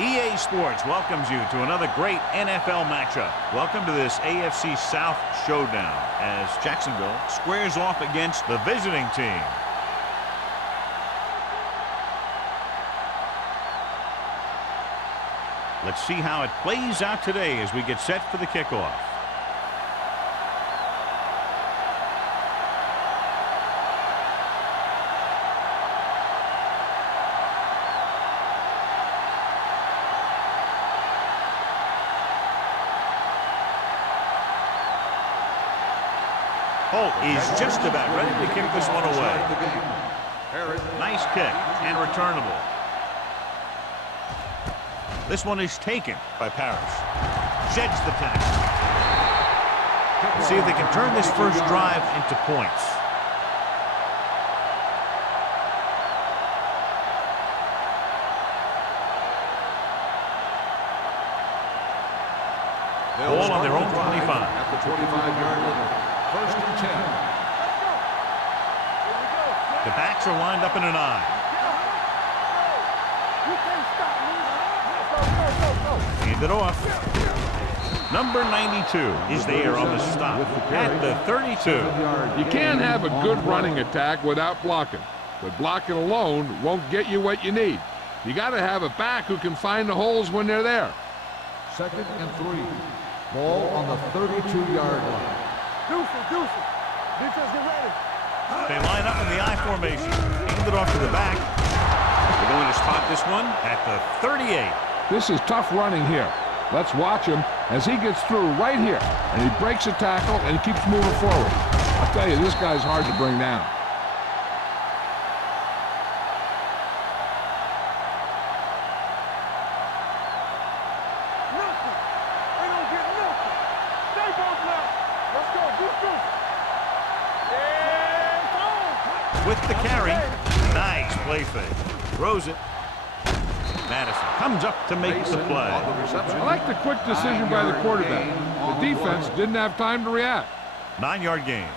EA Sports welcomes you to another great NFL matchup. Welcome to this AFC South showdown as Jacksonville squares off against the visiting team. Let's see how it plays out today as we get set for the kickoff. Holt is just about ready to kick this one away. Nice kick and returnable. This one is taken by Parrish. Sheds the tackle. See if they can turn this first drive into points. Ball on their own 25. At the 25-yard line. First and 10. The backs are lined up in an eye. Hand it off. Number 92 is there on the stop at the 32. You can't have a good running attack without blocking, but blocking alone won't get you what you need. You got to have a back who can find the holes when they're there. Second and 3. Ball on the 32-yard line. Defense, get ready. They line up in the I formation. Hand it off to the back. They're going to spot this one at the 38. This is tough running here. Let's watch him as he gets through right here. And he breaks a tackle and he keeps moving forward. I'll tell you, this guy's hard to bring down. With the carry, nice play fake. Throws it. Madison comes up to make the play. I like the quick decision by the quarterback. The defense didn't have time to react. 9-yard gain.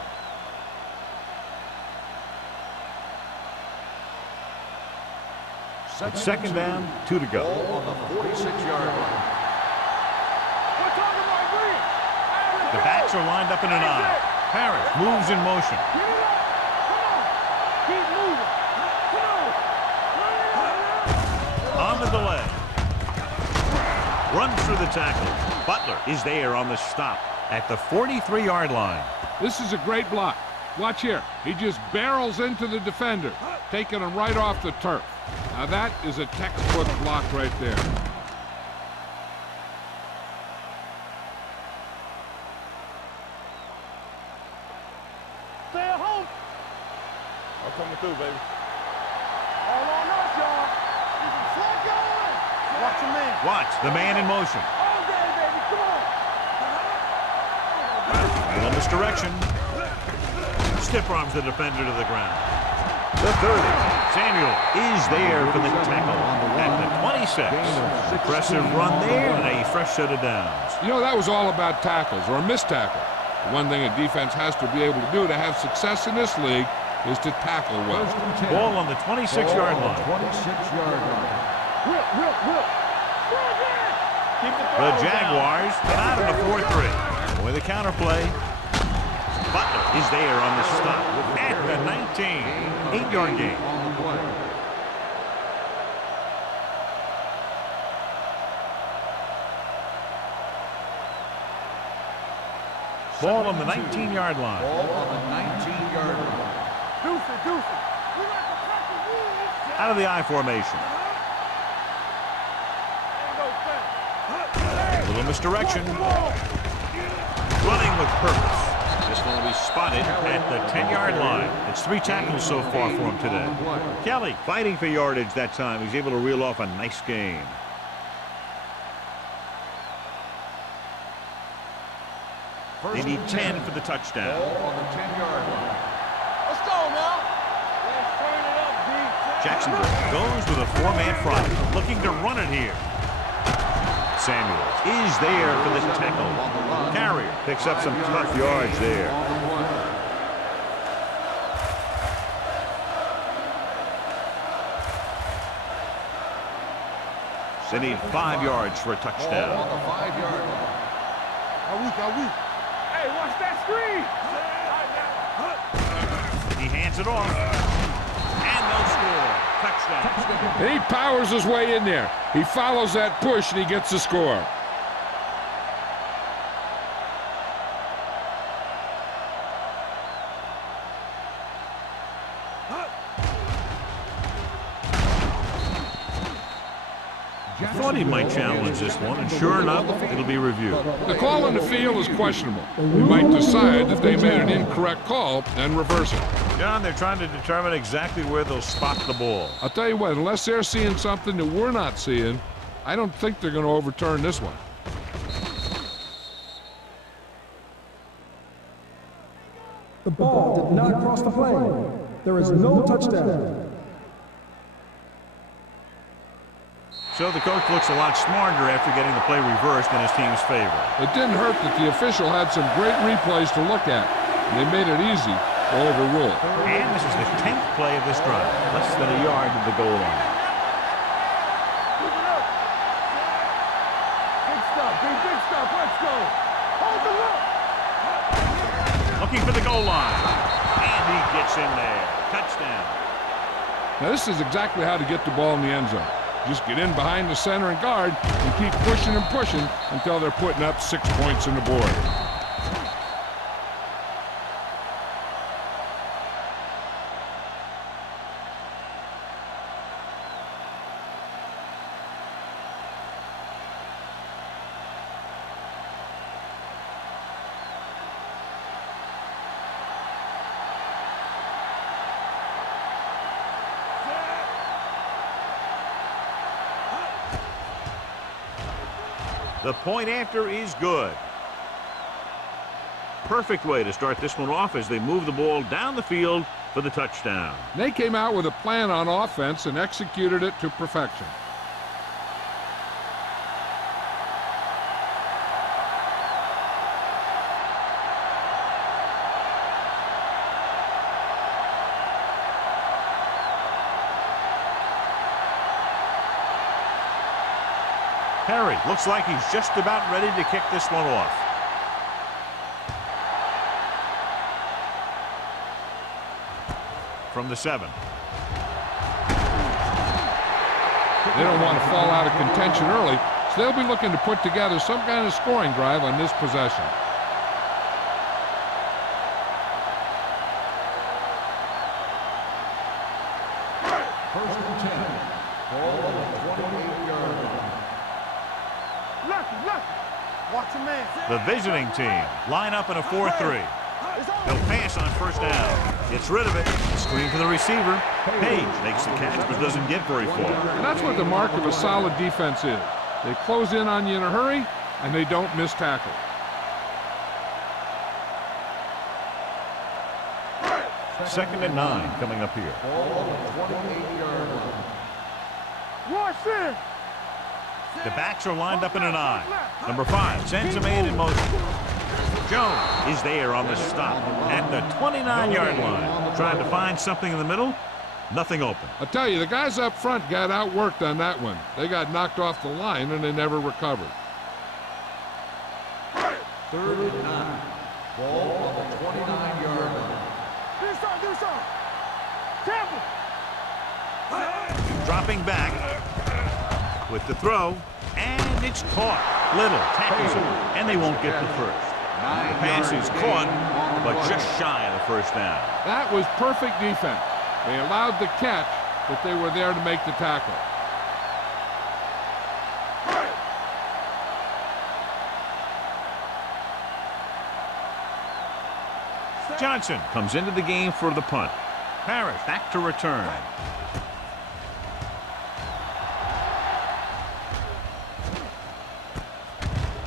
It's second down, 2 to go. On the 46-yard line. The backs are lined up in an eye. Parrish moves in motion. On the delay. Runs through the tackle. Butler is there on the stop at the 43-yard line. This is a great block. Watch here. He just barrels into the defender, taking him right off the turf. Now that is a textbook block right there. Stay at home. I'm coming through, baby. All on us, y'all. Watch your man. Watch the man in motion. All day, baby. Come on. In this direction. Stiff arms the defender to the ground. The 30. Samuel is there for the tackle at the 26. Impressive run there and a fresh set of downs. You know, that was all about tackles or a missed tackle. The one thing a defense has to be able to do to have success in this league is to tackle well. Ball on the 26-yard line. 26-yard line. The Jaguars get out of the 4-3. With a counterplay. Butler is there on the stop at the 19. 8-yard gain. On the play. Ball on the 19-yard line. Ball on the 19-yard line. Out of the I formation. A little misdirection. Running with purpose. This one will be spotted at the 10-yard line. It's 3 tackles so far for him today. Kelly fighting for yardage that time. He's able to reel off a nice gain. They need 10 for the touchdown. Ball on the 10-yard line. Let's go now. Let's turn it up, D. Jacksonville goes with a 4-man front, looking to run it here. Samuel is there for the tackle. Carrier picks up some tough yards there. They need 5 yards for a Ball touchdown. on the 5-yard line. Are we? Hey, watch that screen. He hands it off. And they'll score. Touchdown. And he powers his way in there. He follows that push and he gets the score. I thought he might challenge this one, and sure enough, it'll be reviewed. The call on the field is questionable. They might decide that they made an incorrect call and reverse it. John, they're trying to determine exactly where they'll spot the ball. I'll tell you what, unless they're seeing something that we're not seeing, I don't think they're going to overturn this one. The ball did not cross the plane. There is no touchdown. So the coach looks a lot smarter after getting the play reversed in his team's favor. It didn't hurt that the official had some great replays to look at. And they made it easy to overrule. And this is the 10th play of this drive. Less than a yard to the goal line. Big stuff, let's go. Hold the look. Looking for the goal line. And he gets in there. Touchdown. Now this is exactly how to get the ball in the end zone. Just get in behind the center and guard and keep pushing and pushing until they're putting up 6 points on the board. The point after is good. Perfect way to start this one off as they move the ball down the field for the touchdown. They came out with a plan on offense and executed it to perfection. Perry looks like he's just about ready to kick this one off. From the 7. They don't want to fall out of contention early, so they'll be looking to put together some kind of scoring drive on this possession. First and 10. Ball on the 28-yard line. Lucky. Watch your man. The visiting team line up in a 4-3. They'll pass on first down. Gets rid of it. Screen for the receiver. Page makes the catch but doesn't get very far. And that's what the mark of a solid defense is. They close in on you in a hurry, and they don't miss tackle. Second and 9 coming up here. Ball on the 28-yard line. Watch this. The backs are lined up in an I. Number 5 sends a man in motion. Jones is there on the stop at the 29-yard line. Trying to find something in the middle. Nothing open. I'll tell you, the guys up front got outworked on that one. They got knocked off the line, and they never recovered. Third and 9. Ball on the 29-yard line. Do something. Temple. Dropping back with the throw, and it's caught. Little tackles him, and they won't get the first. The pass is caught, but just shy of the first down. That was perfect defense. They allowed the catch, but they were there to make the tackle. Johnson comes into the game for the punt. Parrish back to return.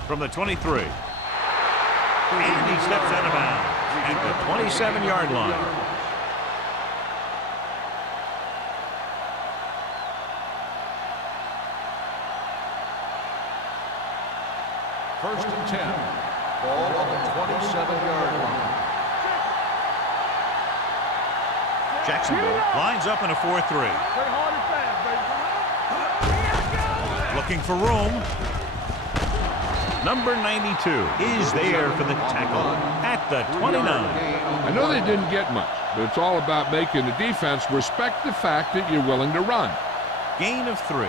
From the 23. And he steps out of bounds at the 27-yard line. First and 10. Ball on the 27-yard line. Jacksonville lines up in a 4-3. looking for room. Number 92 is there for the tackle at the 29. I know they didn't get much, but it's all about making the defense respect the fact that you're willing to run. Gain of 3.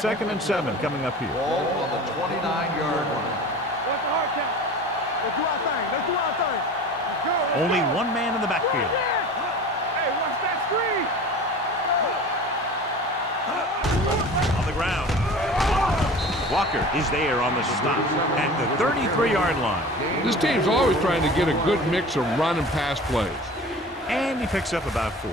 Second and 7 coming up here. Ball on the 29-yard line. What's the hard count? Let's do our thing. Let's do our thing. Let's go. Let's Only go. one man in the backfield. Hey, watch that screen. On the ground. Walker is there on the stop at the 33-yard line. This team's always trying to get a good mix of run and pass plays. And he picks up about 4.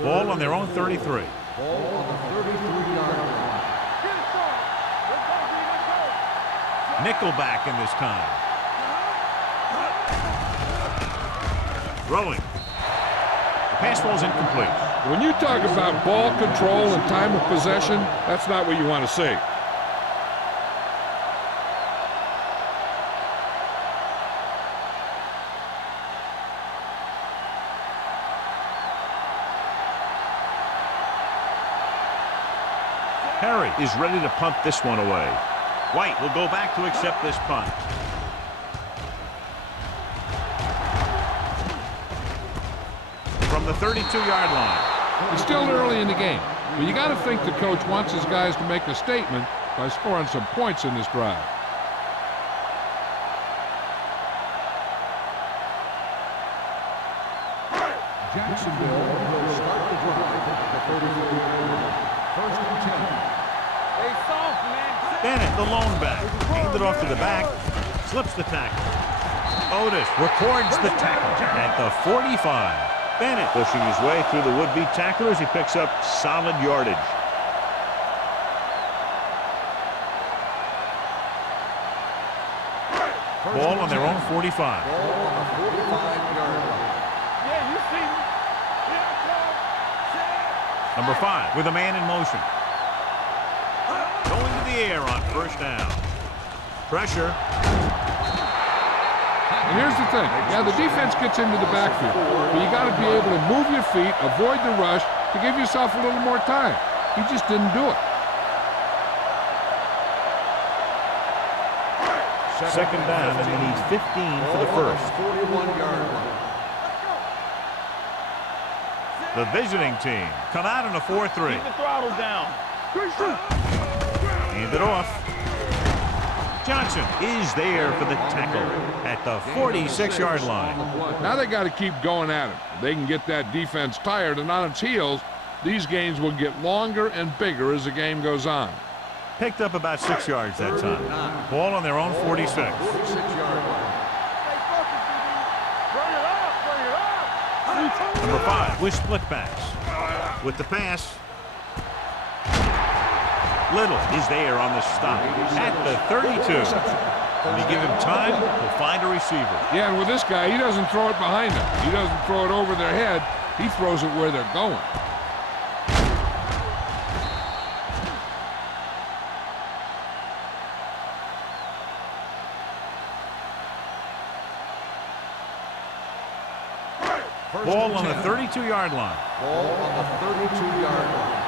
Ball on their own 33. Ball on the 33-yard line. Nickelback in this time. Throwing. The pass ball's incomplete. When you talk about ball control and time of possession, that's not what you want to see. Harry is ready to punt this one away. White will go back to accept this punt. From the 32-yard line. It's still early in the game, but you got to think the coach wants his guys to make a statement by scoring some points in this drive. Jacksonville will start the drive at the 33-yard line. First and 10. Hey, soft, man. Bennett, the lone back, hands it off to the back, slips the tackle. Otis records the tackle at the 45. Bennett pushing his way through the would-be tacklers. He picks up solid yardage. Ball on their own 45. Ball on the 45-yard line. Yeah, you see me. Here I come. Number 5 with a man in motion. Going to the air on first down. Pressure. And here's the thing. Yeah, the defense gets into the backfield, but you got to be able to move your feet, avoid the rush to give yourself a little more time. He just didn't do it. Second down, and they need 15 for the first. 41-yard line. The visiting team come out in a 4-3. Keep the throttle down. Hand it off. Johnson is there for the tackle at the 46-yard line. Now they got to keep going at him. If they can get that defense tired and on its heels, these games will get longer and bigger as the game goes on. Picked up about 6 yards that time. Ball on their own 46. 46-yard line. Bring it up. Bring it up. Number 5 with split backs. With the pass. Little is there on the stop at the 32. When you give him time, he'll find a receiver. Yeah, and with this guy, he doesn't throw it behind them. He doesn't throw it over their head. He throws it where they're going. Ball on the 32-yard line. Ball on the 32-yard line.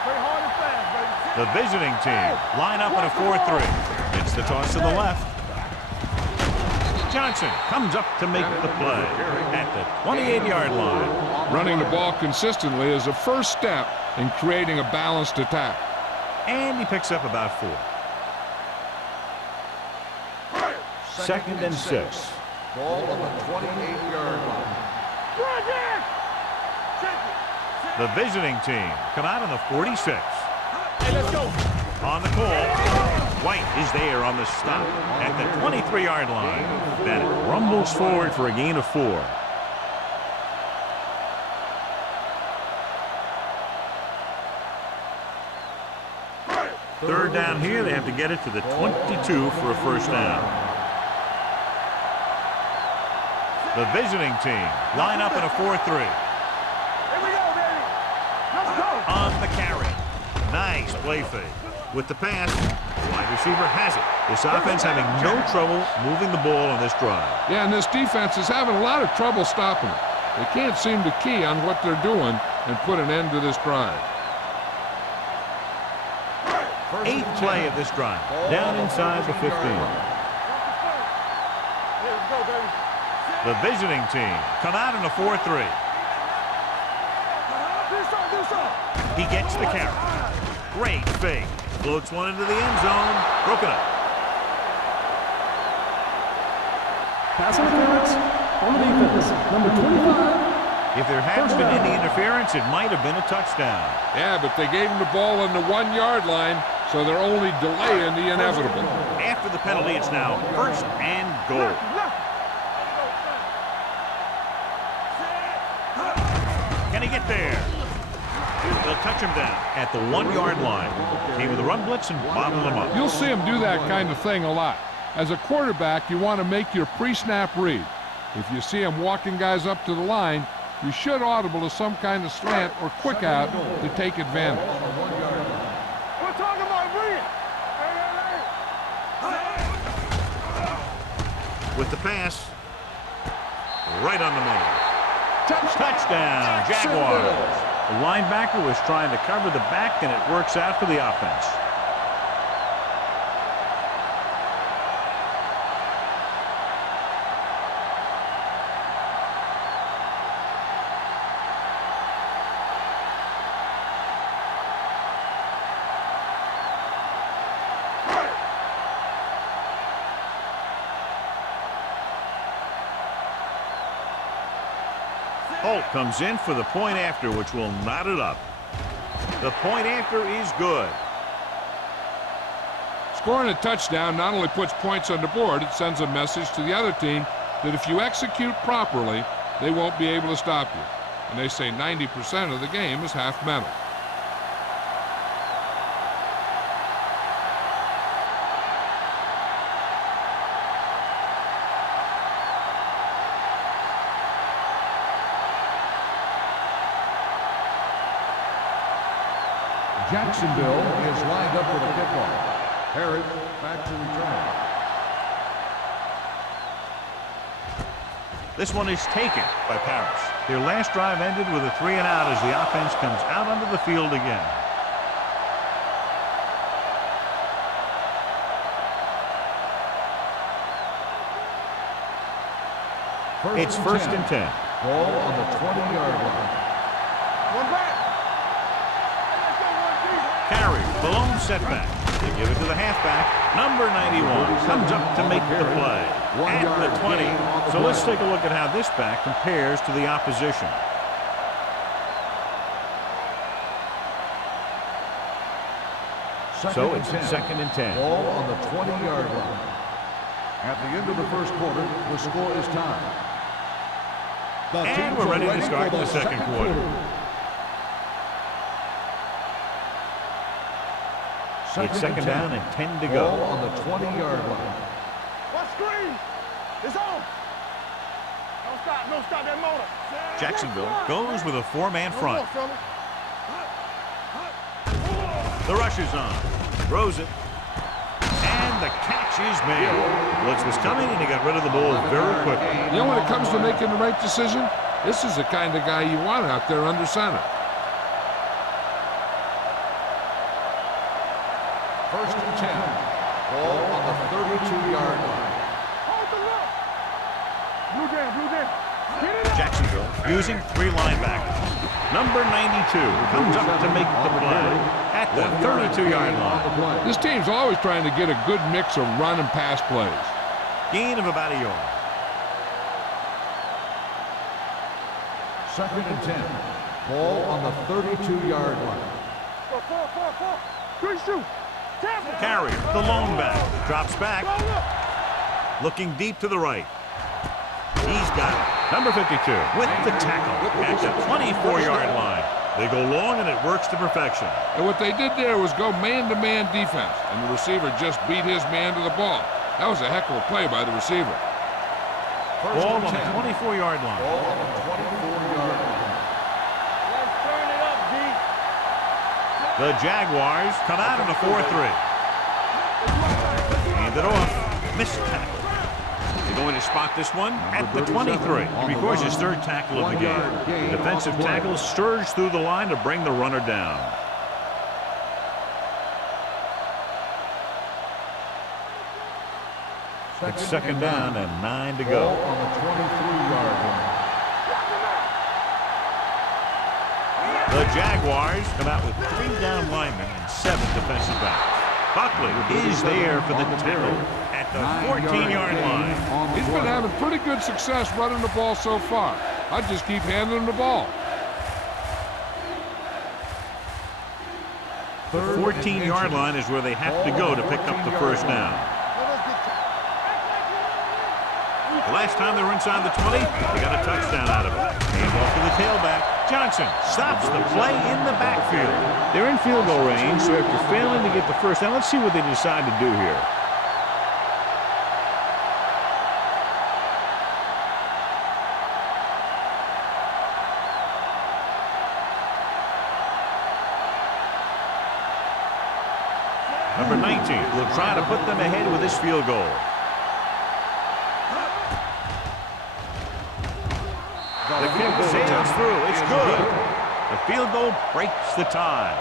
Play hard and fast, baby. The visiting team line up in a 4-3. It's the toss to the left. Johnson comes up to make the play at the 28-yard line. Running the ball consistently is a first step in creating a balanced attack. And he picks up about 4. Second and 6. Ball on the 28-yard line. Run there. The visiting team come out on the 46. Hey, let's go. On the call, White is there on the stop at the 23-yard line. Bennett rumbles forward for a gain of 4. Third down here, they have to get it to the 22 for a first down. The visiting team line up in a 4-3. Here we go, baby. Let's go. On the carry. Nice play fake. With the pass, The wide receiver has it. This offense having no trouble moving the ball on this drive. Yeah, and this defense is having a lot of trouble stopping it. They can't seem to key on what they're doing and put an end to this drive. Eighth play of this drive. Down inside the 15. The visiting team come out in a 4-3. He gets the carry. Great fake. Floats one into the end zone. Broken up. Pass interference on the defense. Number 25. If there hadn't been any interference, it might have been a touchdown. Yeah, but they gave him the ball on the 1-yard line, so they're only delaying the inevitable. After the penalty, it's now 1st and goal. Can he get there? They'll touch him down at the 1-yard line. Came with a run blitz and bottled him up. You'll see him do that kind of thing a lot. As a quarterback, you want to make your pre-snap read. If you see him walking guys up to the line, you should audible to some kind of slant or quick out to take advantage. We're talking about read. With the pass, right on the money. Touchdown, Jaguars. The linebacker was trying to cover the back, and it works out for the offense. Holt comes in for the point after, which will knot it up. The point after is good. Scoring a touchdown not only puts points on the board, it sends a message to the other team that if you execute properly, they won't be able to stop you. And they say 90% of the game is half mental. Jacksonville is lined up with a kickoff. Harris back to return. This one is taken by Parrish. Their last drive ended with a 3-and-out as the offense comes out onto the field again. It's 1st and 10. Ball on the 20-yard line. One back. Carry, the lone setback. They give it to the halfback. Number 91 comes up to make the play at the 20. So let's take a look at how this back compares to the opposition. So it's 2nd and 10. Ball on the 20-yard line. At the end of the first quarter, the score is tied. And we're ready to start the second quarter. It's 2nd down and 10 to go. Ball on the 20-yard line. What screen? It's on. Don't stop that motor. Jacksonville goes with a 4-man front. Come on, The rush is on. Throws it. And the catch is made. Blitz was coming, and he got rid of the ball very quickly. You know, when it comes to making the right decision, this is the kind of guy you want out there under center. 1st and 10. Ball on the 32-yard line. Hold the look. Blue down. Get it up. Jacksonville using 3 linebackers. Number 92 comes up to make the play at the 32-yard line. This team's always trying to get a good mix of run and pass plays. Gain of about a yard. 2nd and 10. Ball on the 32-yard line. 4. 3 shoot. Carrier, the lone back, drops back, looking deep to the right. He's got it. Number 52 with the tackle at the 24-yard line. They go long, and it works to perfection. And what they did there was go man-to-man defense, and the receiver just beat his man to the ball. That was a heck of a play by the receiver. Ball on the 24-yard line. Ball on the 24-yard line. Let's turn it up, D. The Jaguars come out in a 4-3. hand it off. Missed tackle. They're going to spot this one at the 23. He records his third tackle of the game. The defensive tackle surged through the line to bring the runner down. It's second down and 9 to go. On the 23-yard line. The Jaguars come out with 3 down linemen and 7 defensive backs. Buckley is there for the tackle at the 14-yard line. He's been having pretty good success running the ball so far. I'd just keep handing him the ball. The 14-yard line is where they have to go to pick up the first down. The last time they were inside the 20, they got a touchdown out of it. Hand off to the tailback. Johnson stops the play in the backfield. They're in field goal range, so after failing to get the first down, let's see what they decide to do here. Number 19 will try to put them ahead with this field goal. The kick sails through. It's good. The field goal breaks the tie.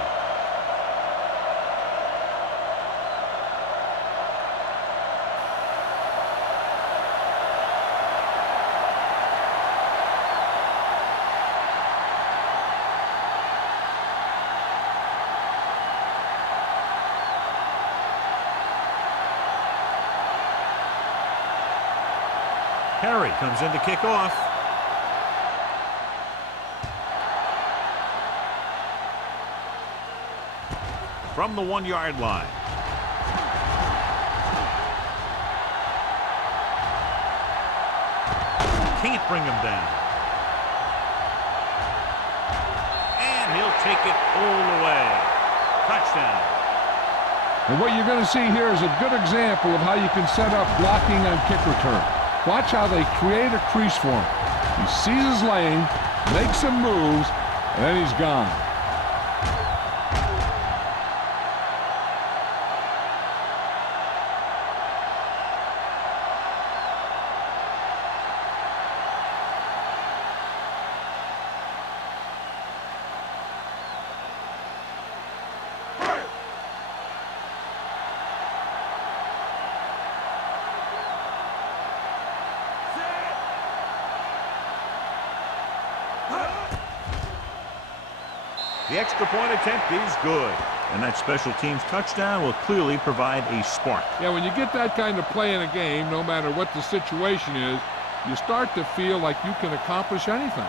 Perry comes in to kick off. From the 1-yard line. Can't bring him down. And he'll take it all the way. Touchdown. And what you're going to see here is a good example of how you can set up blocking on kick return. Watch how they create a crease for him. He sees his lane, makes some moves, and then he's gone. The extra point attempt is good. And that special teams touchdown will clearly provide a spark. Yeah, when you get that kind of play in a game, no matter what the situation is, you start to feel like you can accomplish anything.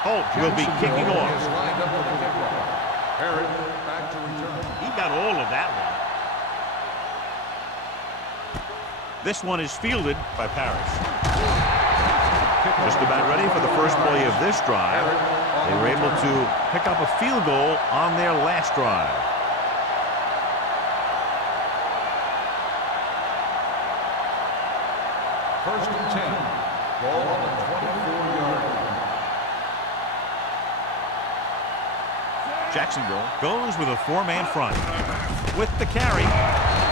Holt will be kicking off. Lined up for the kickoff. Perry back to return. He got all of that one. This one is fielded by Parrish. Just about ready for the first play of this drive. They were able to pick up a field goal on their last drive. First and 10. Ball on the 24-yard line. Jacksonville goes with a 4-man front. With the carry,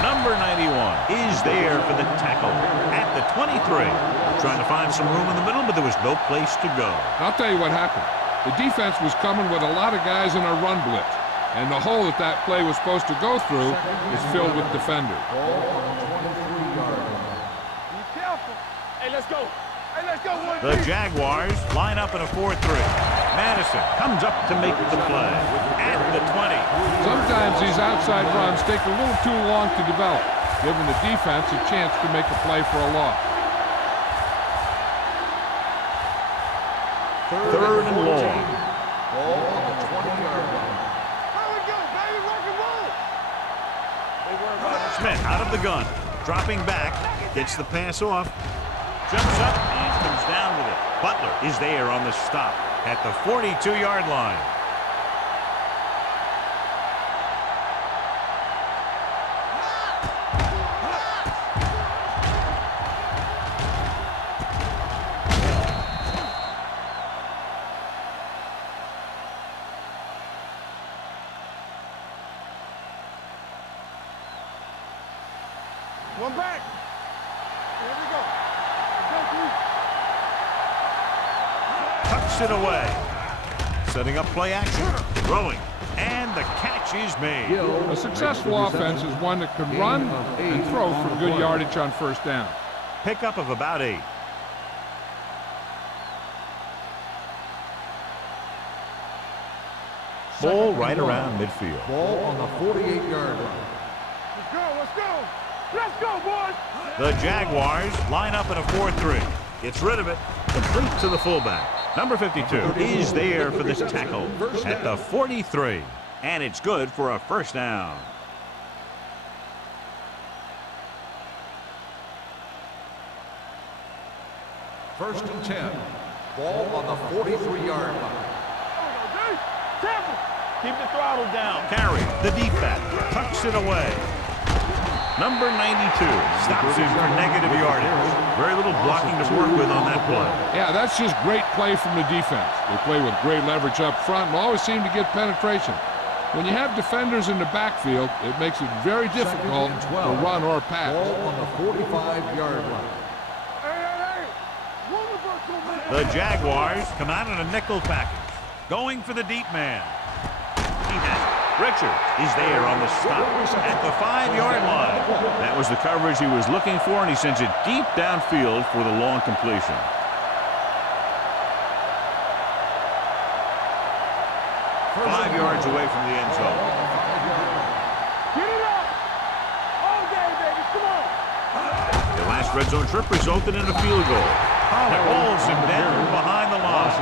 number 91 is there for the tackle at the 23. Trying to find some room in the middle, but there was no place to go. I'll tell you what happened. The defense was coming with a lot of guys in a run blitz, and the hole that play was supposed to go through is filled with defenders. Ball on the 23-yard line. Be careful. Hey, let's go. Hey, let's go. The Jaguars line up in a 4-3. Madison comes up to make the play at the 20. Sometimes these outside runs take a little too long to develop, giving the defense a chance to make a play for a loss. Third and long. Ball on the 20-yard line. Here we go, baby. Rock and roll. They worry about it. Smith out of the gun, dropping back, gets the pass off, jumps up and comes down with it. Butler is there on the stop at the 42-yard line. One back. Here we go. Tucks it away. Setting up play action. Throwing. And the catch is made. A successful offense is one that can run and throw for good yardage on first down. Pickup of about 8. Ball right around midfield. Ball on the 48-yard line. Let's go, let's go. Let's go, boys. The Jaguars line up in a 4-3. Gets rid of it. Complete to the fullback. Number 52 is there for this tackle at the 43. And it's good for a first down. First and 10. Ball on the 43-yard line. Keep the throttle down. Carry, the deep back, tucks it away. Number 92 stops him for negative yardage. Very little blocking to work with on that play. Yeah, that's just great play from the defense. They play with great leverage up front and always seem to get penetration. When you have defenders in the backfield, it makes it very difficult to run or pass. Ball on the 45-yard line. The Jaguars come out in a nickel package. Going for the deep man. He has it. Richard is there on the stop at the 5-yard line. That was the coverage he was looking for, and he sends it deep downfield for the long completion. Five yards away from the end zone. Get it up. All day, baby. Come on. The last red zone trip resulted in a field goal. That holds him down behind the line.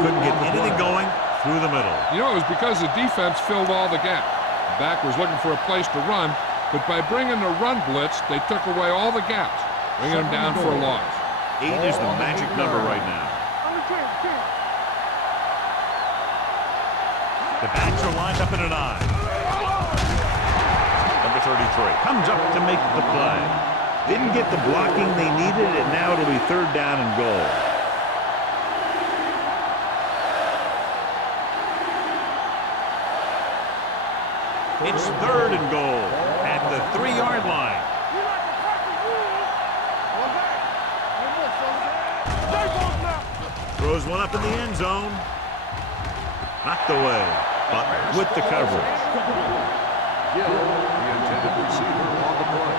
Couldn't get anything going through the middle. You know, it was because the defense filled all the gaps. The back was looking for a place to run, but by bringing the run blitz, they took away all the gaps, bringing them down for a loss. 8 is the magic number right now. The backs are lined up in an eye. Number 33 comes up to make the play. Didn't get the blocking they needed, and now it'll be 3rd down and goal. It's 3rd and goal at the 3-yard line. Throws one up in the end zone. Knocked away, but with the coverage. Gill, the intended receiver on the play.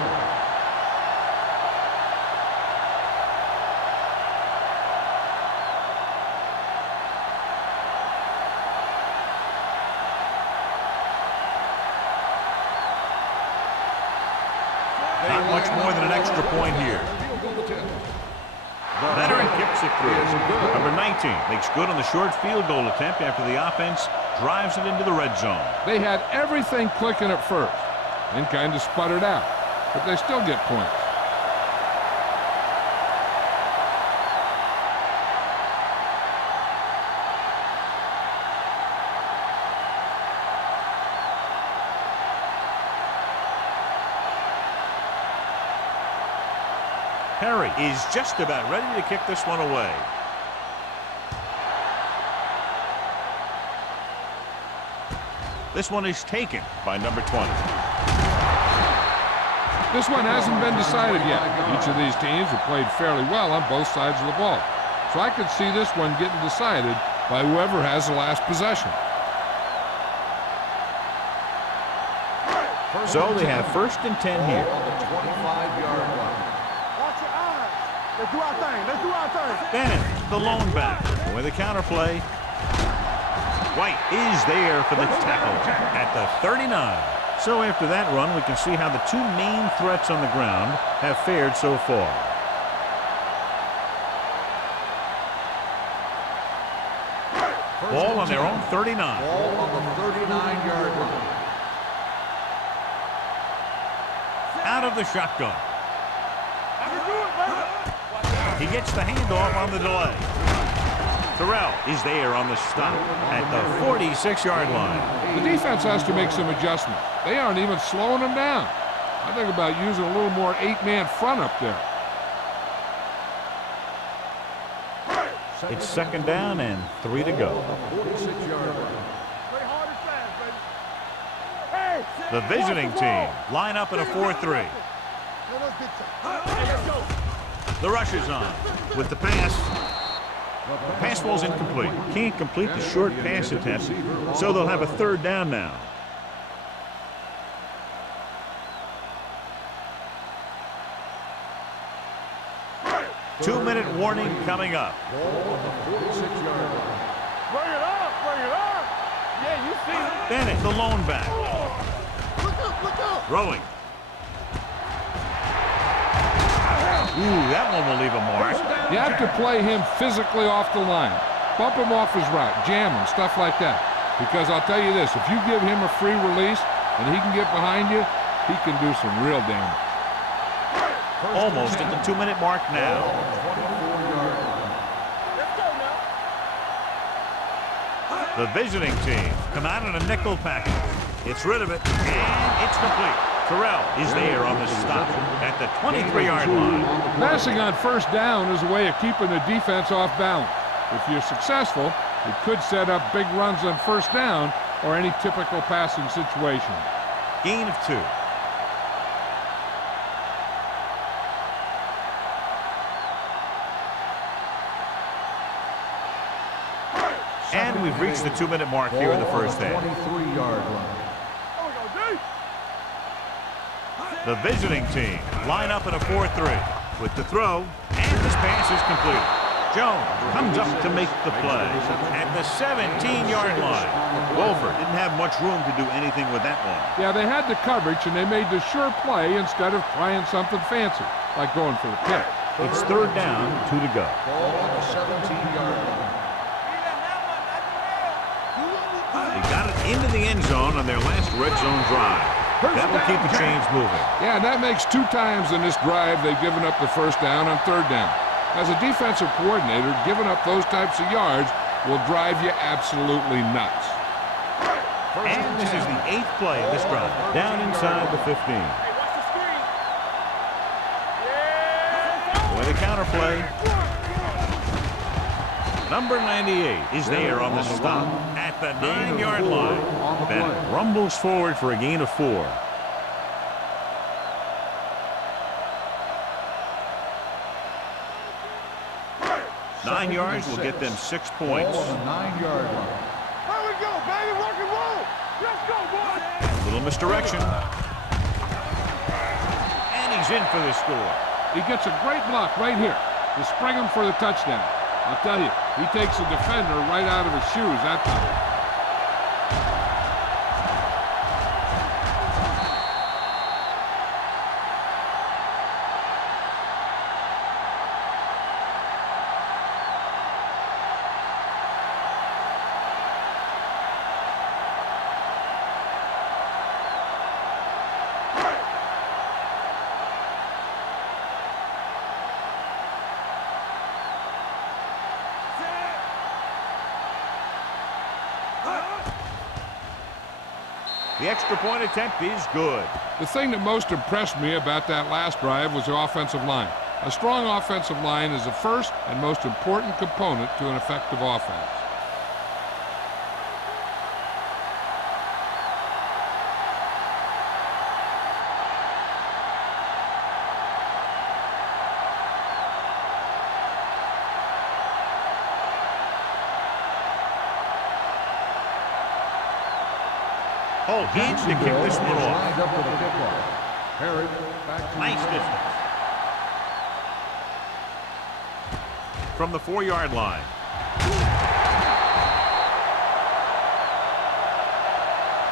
Not much more than an extra point here. Veteran kicks it through. Number 19 makes good on the short field goal attempt after the offense drives it into the red zone. They had everything clicking at first and kind of sputtered out, but they still get points. Perry is just about ready to kick this one away. This one is taken by number 20. This one hasn't been decided yet. Each of these teams have played fairly well on both sides of the ball. So I could see this one getting decided by whoever has the last possession. So they have 1st and 10 here. On the 25-yard line. Watch your eyes. Let's do our thing. Let's do our thing. Bennett, the lone back. With the counterplay. White is there for the tackle at the 39. So after that run, we can see how the 2 main threats on the ground have fared so far. Ball on their own 39. Ball on the 39-yard line. Out of the shotgun. I can do it, baby. He gets the handoff on the delay. Terrell is there on the stop at the 46-yard line. The defense has to make some adjustments. They aren't even slowing them down. I think about using a little more 8-man front up there. It's 2nd down and 3 to go. 46-yard line. Play hard and fast, baby. Hey. The visiting team line up in a 4-3. The rush is on with the pass. Pass ball's incomplete. Can't complete the short pass attempt, so they'll have a third down now. Two-minute warning coming up. Bring it up, bring it up. Yeah, you see it. Bennett, the lone back. Look out. Throwing. Ooh, that one will leave a mark. You have to play him physically off the line. Bump him off his route, jam him, stuff like that. Because I'll tell you this, if you give him a free release and he can get behind you, he can do some real damage. Almost at the 2-minute mark now. The visiting team come out in a nickel package. It's rid of it, and it's complete. Terrell is there on the stop at the 23-yard line. Passing on first down is a way of keeping the defense off balance. If you're successful, it could set up big runs on first down or any typical passing situation. Gain of 2. And we've reached the 2-minute mark here in the first half. 23-yard line. The visiting team line up in a 4-3 with the throw, and this pass is complete. Jones comes up to make the play at the 17-yard line. Wolford didn't have much room to do anything with that one. Yeah, they had the coverage, and they made the sure play instead of trying something fancy, like going for the pick. It's third down, 2 to go. Ball on the 17-yard line. They got it into the end zone on their last red zone drive. That will keep the chains moving. Yeah, and that makes 2 times in this drive they've given up the first down on third down. As a defensive coordinator, giving up those types of yards will drive you absolutely nuts. And this is the 8th play of this drive, down inside the 15. With a counterplay. Number 98 is there on the stop at the 9-yard line. Bennett rumbles forward for a gain of 4. Nine yards will get them 6 points. Ball on the 9-yard line. Here we go, baby. Rock and roll. Let's go, boys. Little misdirection. And he's in for the score. He gets a great block right here to spring him for the touchdown. I'll tell you, he takes the defender right out of his shoes that time. The extra point attempt is good. The thing that most impressed me about that last drive was the offensive line. A strong offensive line is the first and most important component to an effective offense. Holt needs to kick this one off. Lined up for the kickoff. Herod back to Nice distance. From the 4-yard line.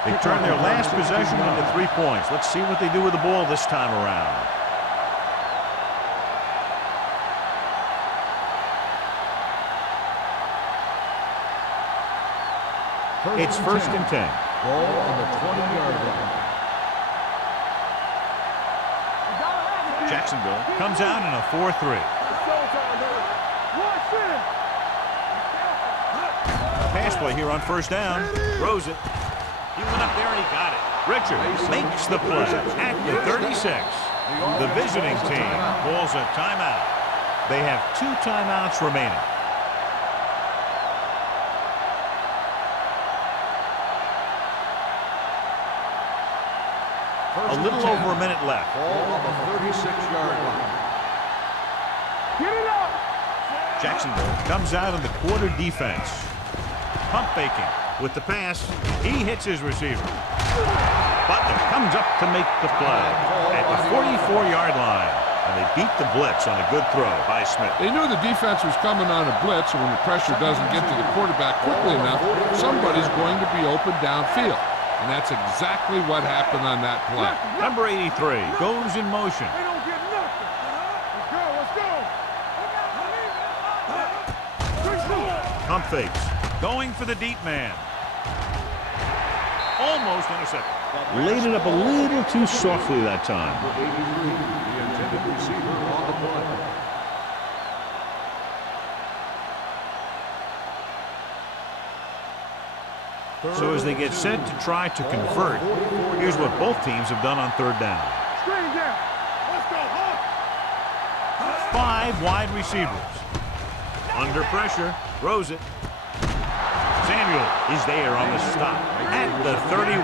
They turn their last possession into 3 points. Let's see what they do with the ball this time around. It's first and 10. Ball on the 20-yard line. Jacksonville comes out in a 4-3. Pass play here on first down. Throws it. He went up there and he got it. Richards makes the play at the 36. The visiting team calls a timeout. They have 2 timeouts remaining. A First little and 10. over a minute left. Ball on the 36-yard line. Get it up. Jacksonville comes out in the quarter defense. Pump faking with the pass. He hits his receiver. Butler comes up to make the play at the 44-yard line. And they beat the blitz on a good throw by Smith. They knew the defense was coming on a blitz, and when the pressure doesn't get to the quarterback quickly enough, somebody's going to be open downfield. And that's exactly what happened on that play. Number 83 goes in motion. They don't get nothing. Let's go. Pump fakes. Going for the deep man. Almost intercepted. Laid it up a little too softly that time. Number 83, the intended receiver on the play. So as they get set to try to convert, here's what both teams have done on third down. Screen down. Let's go, huh? 5 wide receivers. Under pressure, throws it. Samuel is there on the stop at the 31.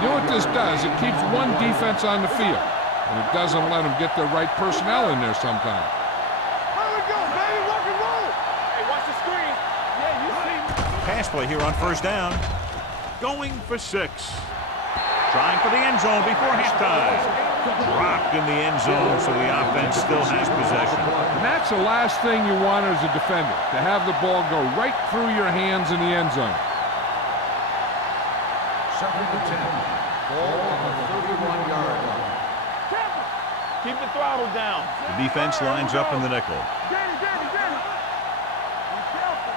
You know what this does? It keeps one defense on the field, and it doesn't let them get the right personnel in there sometimes. Here we go, baby. Rock and roll. Hey, watch the screen. Yeah, you see. Pass play here on first down. Going for 6. Trying for the end zone before halftime. Dropped in the end zone, so the offense still has possession. And that's the last thing you want as a defender, to have the ball go right through your hands in the end zone. Second and 10. Ball on the 31-yard line. Keep the throttle down. The defense lines up in the nickel. Danny. Be careful.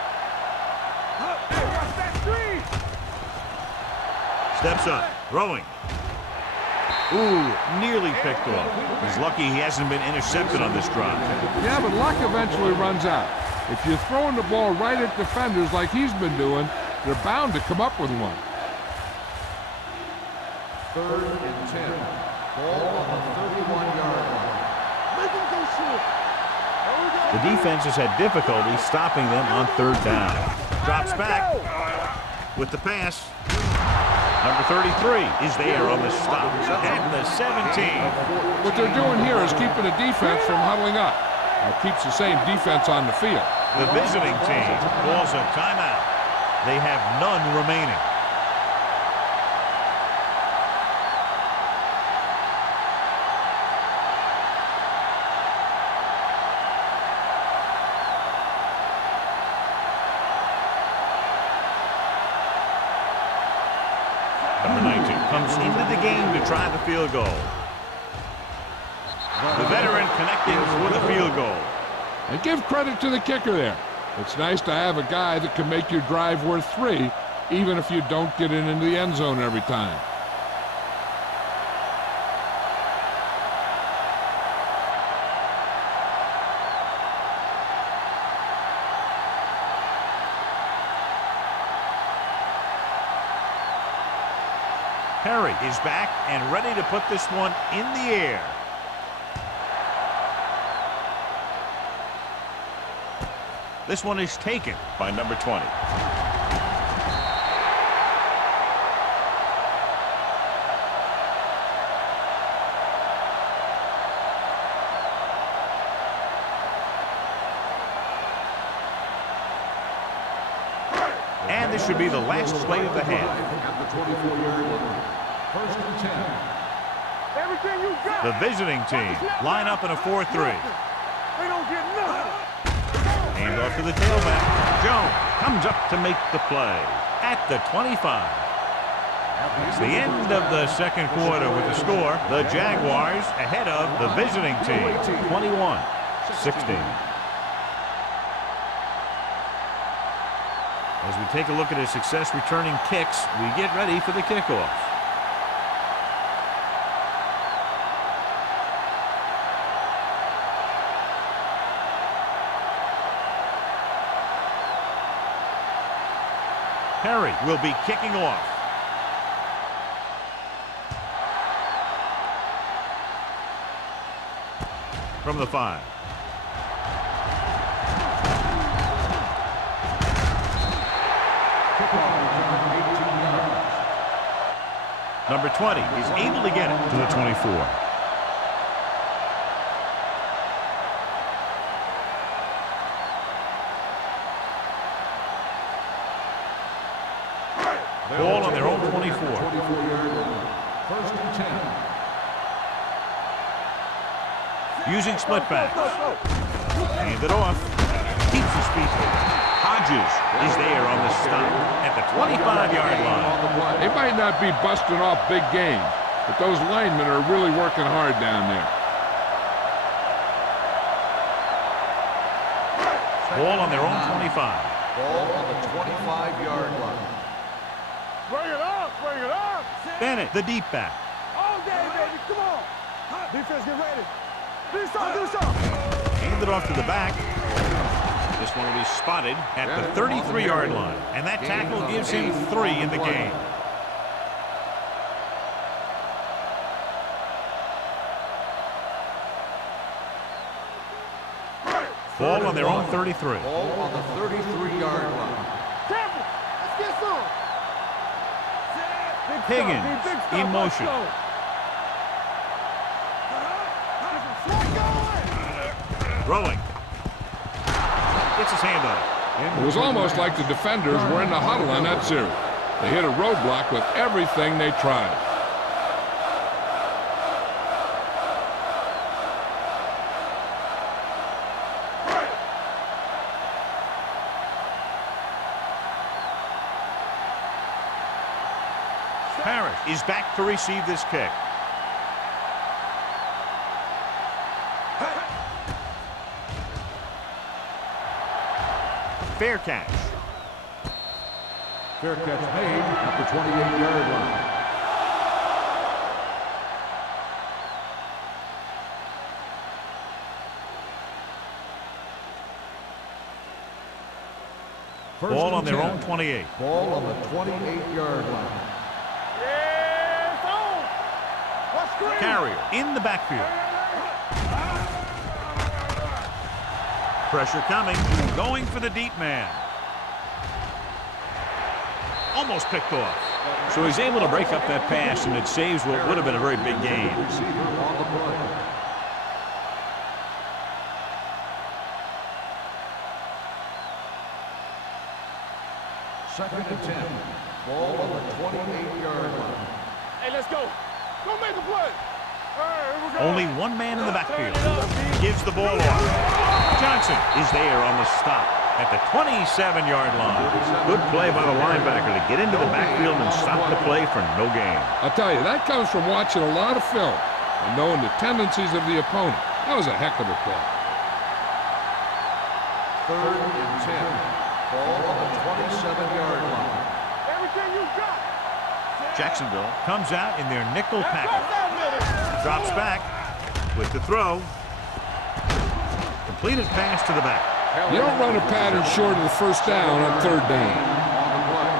Hey, watch that screen. Steps up, throwing. Ooh, nearly picked off. He's lucky he hasn't been intercepted on this drive. Yeah, but luck eventually runs out. If you're throwing the ball right at defenders like he's been doing, they're bound to come up with one. Third and 10. Ball on the 31-yard line. Make him go short. Here we go. The defense has had difficulty stopping them on third down. Drops back with the pass. Number 33 is there on the stop at the 17. What they're doing here is keeping the defense from huddling up. It keeps the same defense on the field. The visiting team calls a timeout. They have none remaining. Number 19 comes into the game to try the field goal. The veteran connecting for the field goal. And give credit to the kicker there. It's nice to have a guy that can make your drive worth 3, even if you don't get it into the end zone every time. Perry is back and ready to put this one in the air. This one is taken by number 20. And this should be the last play of the half. At the 24-yard line. First and 10. Everything you got. The visiting team line up in a 4-3. They don't get nothing. Hand off to the tailback. Jones comes up to make the play at the 25. It's the end of the second quarter with the score. The Jaguars ahead of the visiting team, 21-16. As we take a look at his success returning kicks, we get ready for the kickoff. Perry will be kicking off. From the 5. Number 20 is able to get it to the 24. Ball on their own 24. 24-yard line. First and 10. Using split back. Hand it off. Keeps his feet. Hodges is there on the stop at the 25-yard line. They might not be busting off big games, but those linemen are really working hard down there. Ball on their own 25. Ball on the 25-yard line. Bring it up, bring it up. Bennett, the deep back. All day, baby, come on. Defense, get ready. Do something. Hand it off to the back. This one will be spotted at the 33-yard line. And that tackle gives him 3 in the game. Ball on their own 33. Ball on the 33-yard line. Careful. Let's get some. Higgins in motion. Throwing. Gets his hand on it. It was almost like the defenders were in the huddle on that series. They hit a roadblock with everything they tried. Parrish is back to receive this kick. Fair catch. Fair catch made at the 28-yard line. Ball on their own 28. Ball on the 28-yard line. Carrier in the backfield. Pressure coming. Going for the deep man. Almost picked off. So he's able to break up that pass, and it saves what would have been a very big gain. Receiver on the play. Second and 10. Ball on the 28-yard line. Hey, let's go. Go make a play. Only one man in the backfield. Gives the ball off. Johnson is there on the stop at the 27-yard line. Good play by the linebacker to get into the backfield and stop the play for no gain. I'll tell you, that comes from watching a lot of film and knowing the tendencies of the opponent. That was a heck of a play. Third and 10. Ball on the 27-yard line. Everything you got. Jacksonville comes out in their nickel package. Drops back with the throw. Completed pass to the back. You don't run a pattern short of the first down on third down. On the play.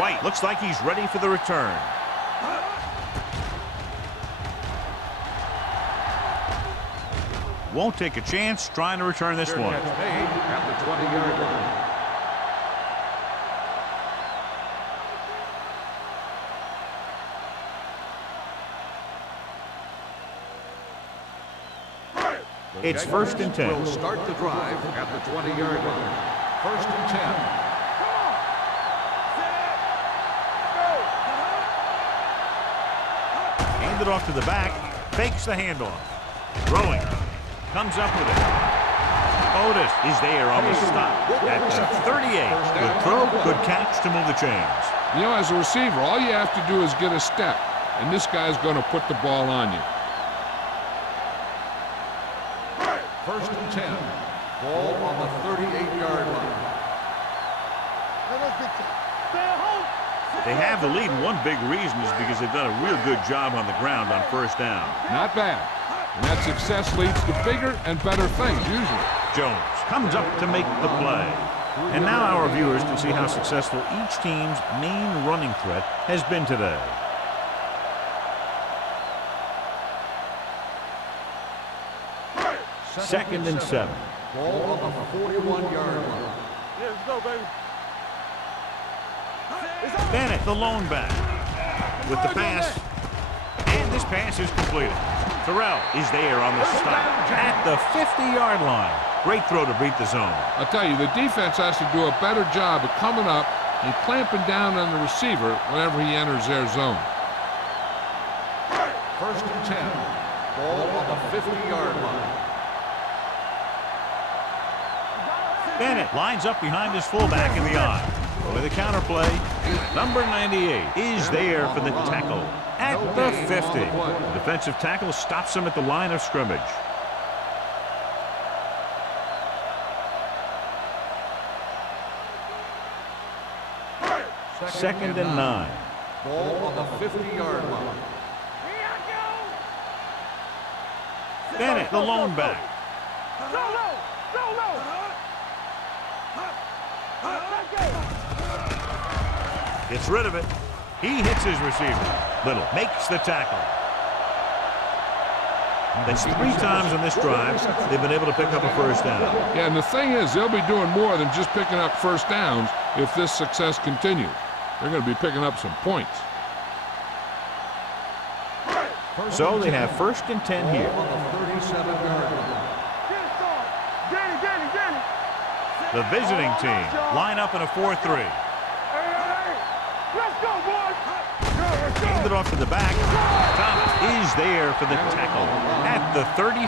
White looks like he's ready for the return. Won't take a chance trying to return this one. Catch made at the 20-yard line. It's first and 10. Will start the drive at the 20-yard line. First and 10. Hand it off to the back. Fakes the handoff. Throwing. Comes up with it. Otis is there on the stop at the 38. Good throw, good catch to move the chains. You know, as a receiver, all you have to do is get a step, and this guy's going to put the ball on you. First and 10. Ball on the 38-yard line. They have the lead, and one big reason is because they've done a real good job on the ground on first down. Not bad. And that success leads to bigger and better things, usually. Jones comes up to make the play. And now our viewers can see how successful each team's main running threat has been today. Second and 7. Ball on the 41-yard line. Yeah, let's go, baby. Bennett, the lone back, with the pass. And this pass is completed. Terrell is there on the stop at the 50-yard line. Great throw to beat the zone. I'll tell you, the defense has to do a better job of coming up and clamping down on the receiver whenever he enters their zone. First and 10. Ball on the 50-yard line. Bennett lines up behind his fullback in the eye. With a counter play, number 98 is there for the tackle at the 50. The defensive tackle stops him at the line of scrimmage. Second and 9. Ball on the 50-yard line. Bennett, the lone back. Gets rid of it. He hits his receiver. Little makes the tackle. That's 3 times on this drive they've been able to pick up a first down. Yeah, and the thing is, they'll be doing more than just picking up first downs if this success continues. They're going to be picking up some points. So they have first and 10 here. On the 37-yard line. The visiting team line up in a 4-3. Let's go, boys. Hand it off to the back. Thomas is there for the tackle at the 34.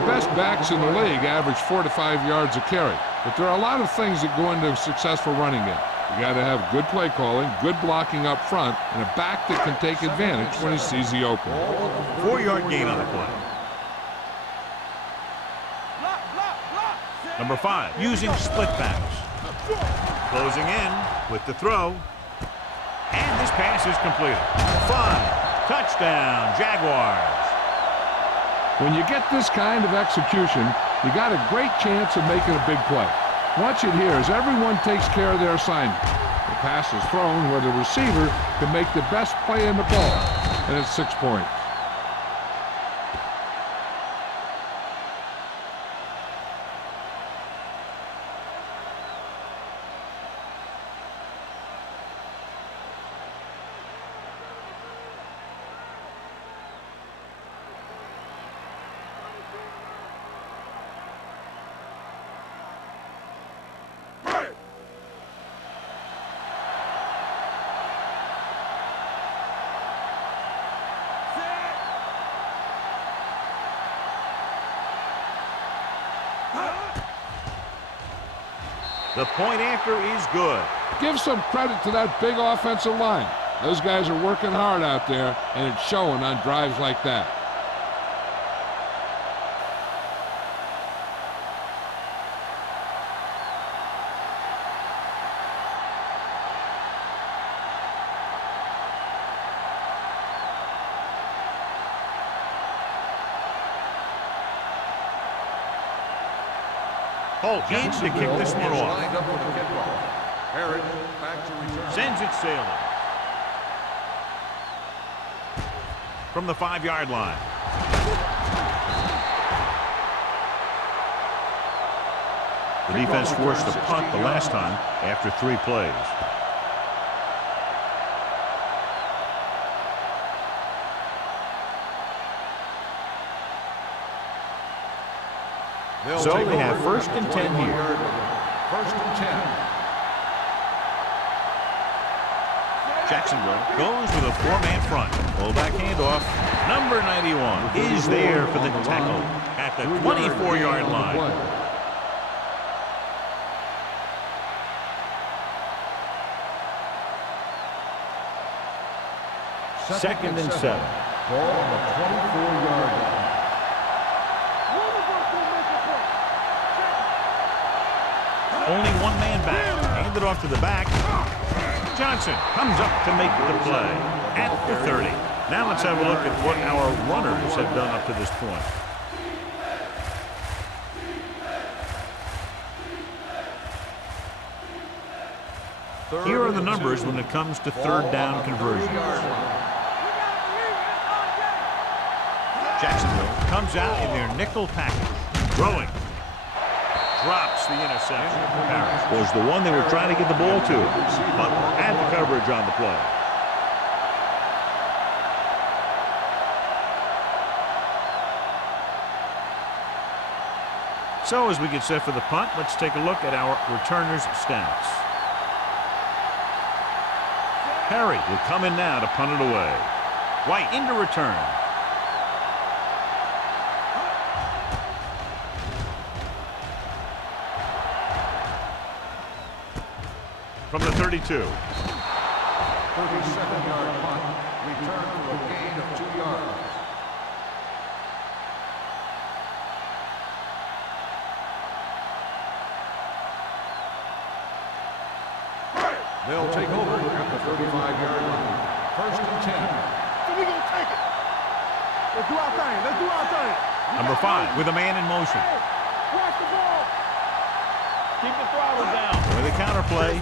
The best backs in the league average 4 to 5 yards a carry. But there are a lot of things that go into a successful running game. You got to have good play calling, good blocking up front, and a back that can take advantage when he sees the opening. 4-yard gain on the play. Number 5, using split backs. Closing in with the throw. And this pass is completed. 5. Touchdown, Jaguars. When you get this kind of execution, you got a great chance of making a big play. Watch it here as everyone takes care of their assignment. The pass is thrown where the receiver can make the best play in the ball, and it's 6 points. The point after is good. Give some credit to that big offensive line. Those guys are working hard out there, and it's showing on drives like that. Holt needs to kick this one off. Lined up for the kickoff. Herod back to return. Sends it sailing. From the 5-yard line. The defense forced a punt the last time after 3 plays. So they have first and 10 here. First and 10. Jacksonville goes with a 4-man front. Fullback handoff. Number 91 is there for the tackle at the 24-yard line. Second and 7. Ball on the 24-yard line. Only 1 man back. Handed off to the back. Johnson comes up to make the play at the 30. Now let's have a look at what our runners have done up to this point. Here are the numbers when it comes to 3rd down conversions. Jacksonville comes out in their nickel package. Throwing. Drops the interception. Harris was the one they were trying to get the ball to, but had the coverage on the play. So as we get set for the punt, let's take a look at our returners' stats. Perry will come in now to punt it away. White into return. From the 32. 37-yard punt, return for a gain of 2 yards. They'll take over at the 35-yard line. First and 10. So we gonna take it. Let's do our thing. Let's do our thing. Number 5 with a man in motion. Watch the ball. Keep the throttle down. With a counterplay.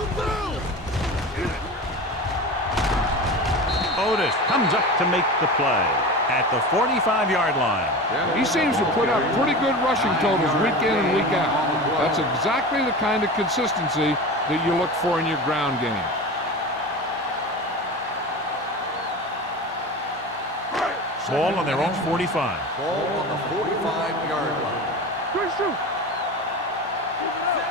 Otis comes up to make the play at the 45-yard line. He seems to put up pretty good rushing totals week in and week out. That's exactly the kind of consistency that you look for in your ground game. Ball on their own 45. Ball on the 45-yard line. Good shoot.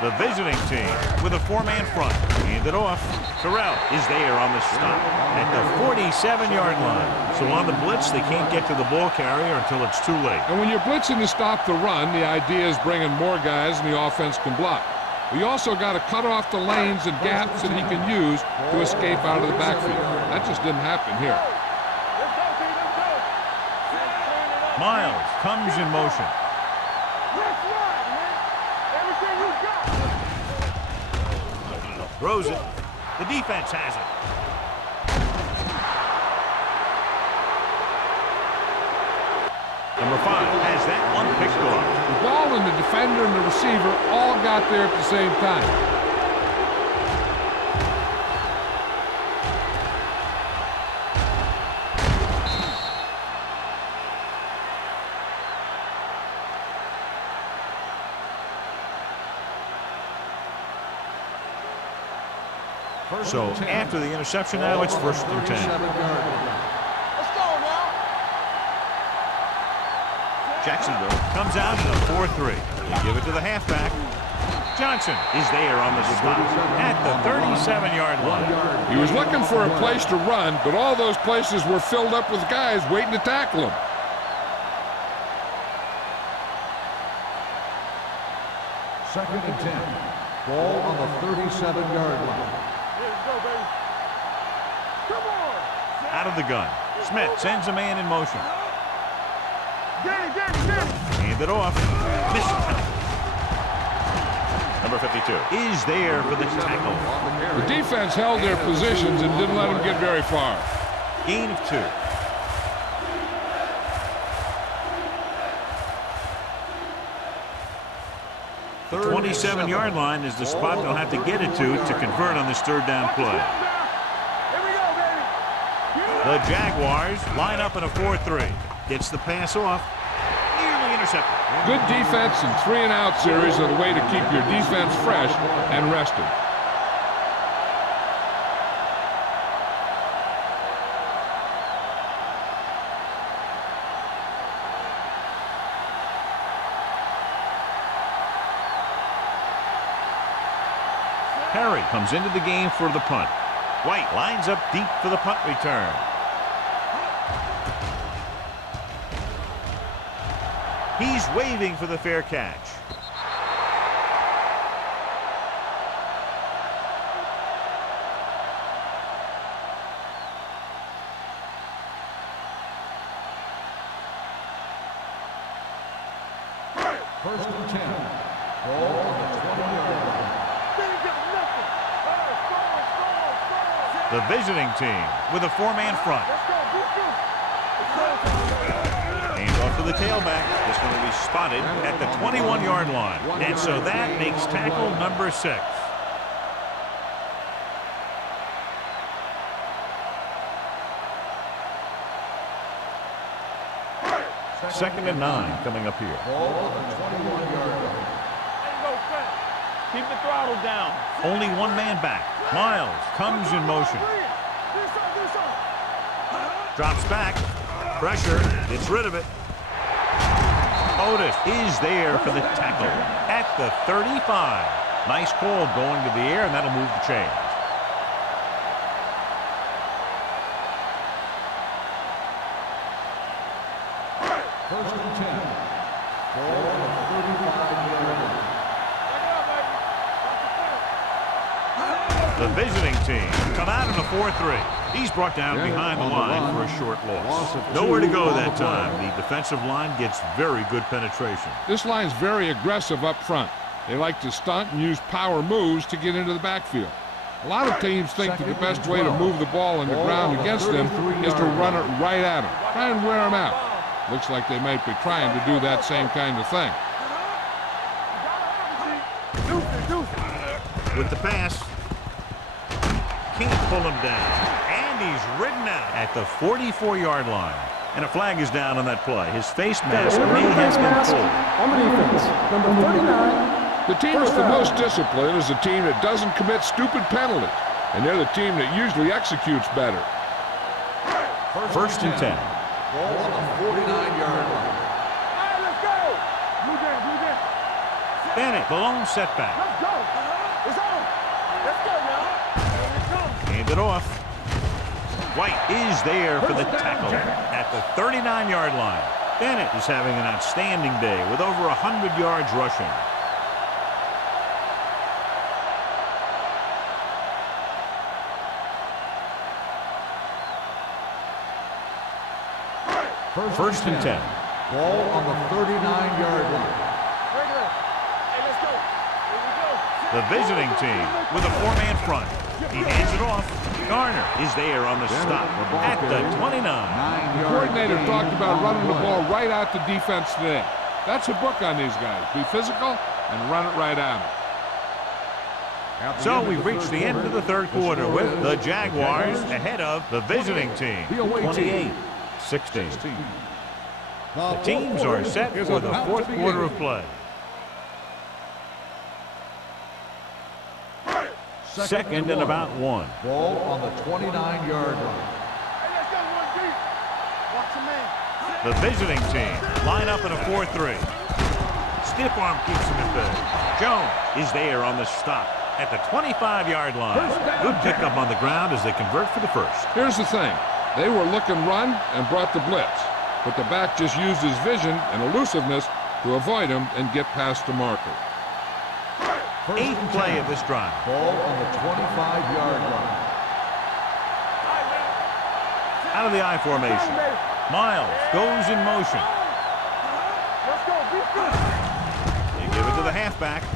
The visiting team with a 4-man front. Hand it off. Terrell is there on the stop at the 47-yard line. So on the blitz, they can't get to the ball carrier until it's too late. And when you're blitzing to stop the run, the idea is bringing more guys and the offense can block. But you also got to cut off the lanes and gaps that he can use to escape out of the backfield. That just didn't happen here. Let's go, team. Let's go. Miles comes in motion. Let's run, man. Everything you got. Throws it. The defense has it. Number 5 has that one picked off. The ball and the defender and the receiver all got there at the same time. So after the interception now, it's first and 10. Let's go now. Jacksonville comes out in a 4-3. They give it to the halfback. Johnson is there on the stop at the 37-yard line. He was looking for a place to run, but all those places were filled up with guys waiting to tackle him. Second and 10. Ball on the 37-yard line. Let's go, baby. Come on. Out of the gun. Smith sends a man in motion. Get it, get it, get it. Hand it off. Missed. Number 52 is there for the tackle. The defense held their positions and didn't let them get very far. Gain of 2. The 27-yard line is the spot they'll have to get it to convert on this third down play. Here we go, baby. The Jaguars line up in a 4-3. Gets the pass off. Nearly intercepted. Good defense and 3-and-out series are the way to keep your defense fresh and rested. Perry comes into the game for the punt. White lines up deep for the punt return. He's waving for the fair catch. First and 10. Ball on the 20-yard line. The visiting team with a 4-man front. Hand off to the tailback. It's going to be spotted at the 21-yard line. And so that makes tackle number 6. 2nd and 9 coming up here. Ball on the 21-yard line. Keep the throttle down. Only one man back. Miles comes in motion. Drops back. Pressure. Gets rid of it. Otis is there for the tackle at the 35. Nice call going to the air, and that'll move the chains. First and 10. Ball on the 35-yard line. The visiting team come out in a 4-3. He's brought down behind the line for a short loss. Nowhere to go that time. The defensive line gets very good penetration. This line's very aggressive up front. They like to stunt and use power moves to get into the backfield. A lot of teams think that the best way to move the ball on the ground against them is to run it right at them. Try and wear them out. Looks like they might be trying to do that same kind of thing. With the pass. Can't pull him down. And he's ridden out at the 44-yard line. And a flag is down on that play. His face mask may have been pulled. On the defense, number 39. The team with the most discipline is the team that doesn't commit stupid penalties. And they're the team that usually executes better. First and 10. Ball on the 49-yard line. Hey, let's go. Blue game, blue game. Bennett, the lone setback. Let's go. It's on. Let's go now. Hand it off. White is there for the tackle at the 39-yard line. Bennett is having an outstanding day with over 100 yards rushing. First and 10. Ball on the 39-yard line. Hey, let's go. Here we go. The visiting team with a 4-man front. He hands it off. Garner is there on the stop at the 29. The coordinator talked about running the ball right out the defense today. That's a book on these guys. Be physical and run it right at them. So we've reached the end of the third quarter with the Jaguars ahead of the visiting team, 28-16. The teams are set for the fourth quarter of play. Second and about 1. Ball on the 29-yard line. Hey, let's go, one deep. Watch the man. The visiting team line up in a 4-3. Stiff arm keeps him in bed. Jones is there on the stop at the 25-yard line. Good pickup on the ground as they convert for the first. Here's the thing. They were looking run and brought the blitz. But the back just used his vision and elusiveness to avoid him and get past the marker. Eighth play of this drive. Ball on the 25-yard line. Out of the I formation. Miles goes in motion. Let's go. Be good. They give it to the halfback.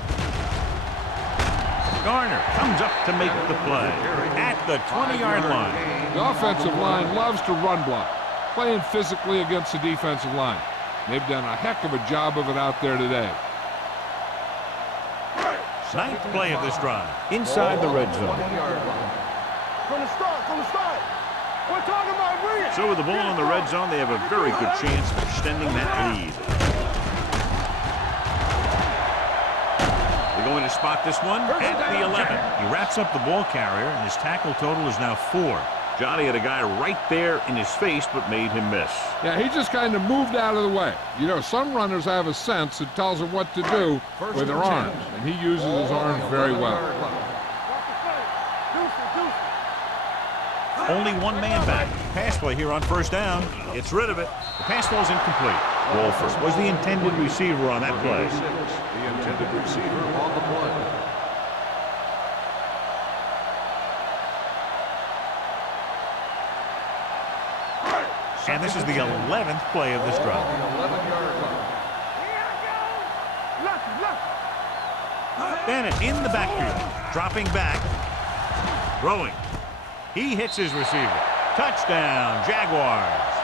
Garner comes up to make the play at the 20-yard line. The offensive line loves to run block, playing physically against the defensive line. They've done a heck of a job of it out there today. Ninth play of this drive. Inside the red zone. From the start, from the start. We're talking about win. So with the ball in the red zone, they have a very good chance of extending that lead. They're going to spot this one at the 11. He wraps up the ball carrier, and his tackle total is now 4. Johnny had a guy right there in his face, but made him miss. Yeah, he just kind of moved out of the way. You know, some runners have a sense that tells them what to do with their arms, and he uses his arms very well. Only one man back. Pass play here on first down. Gets rid of it. The pass ball's incomplete. Wolford was the intended receiver on that play. The intended receiver on the play. And this is the 11th play of this drive. The 11-yard line. Bennett in the backfield. Dropping back. Throwing. He hits his receiver. Touchdown, Jaguars.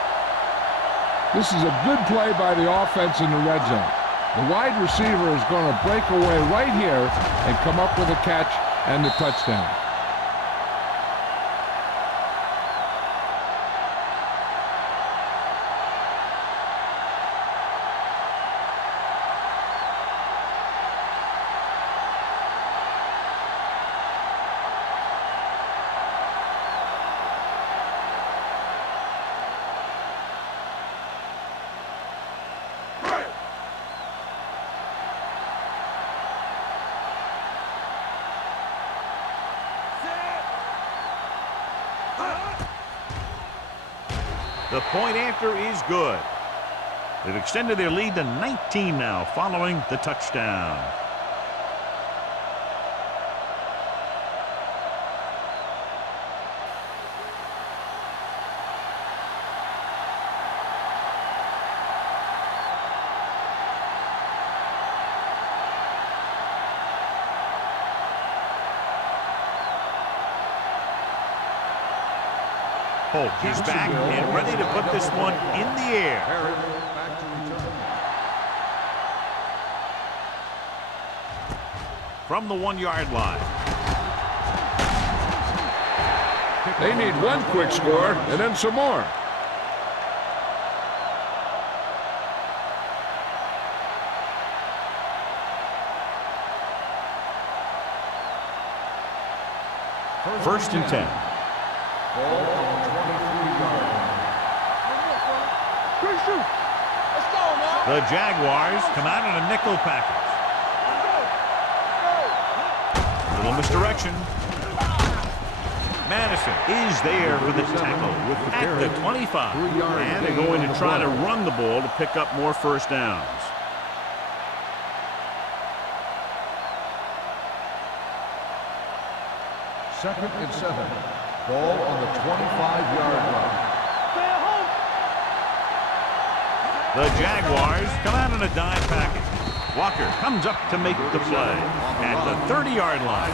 This is a good play by the offense in the red zone. The wide receiver is going to break away right here and come up with a catch and the touchdown. The point after is good. They've extended their lead to 19 now following the touchdown. Holt is back and ready to put this one in the air. Back to return. From the 1-yard line. They need one quick score and then some more. First and 10. Ball on the 23-yard line. The Jaguars come out in a nickel package. Little misdirection. Madison is there for the tackle at the 25. And they're going to try to run the ball to pick up more first downs. Second and 7. Ball on the 25-yard line. The Jaguars come out in a dime package. Walker comes up to make the play at the 30-yard line.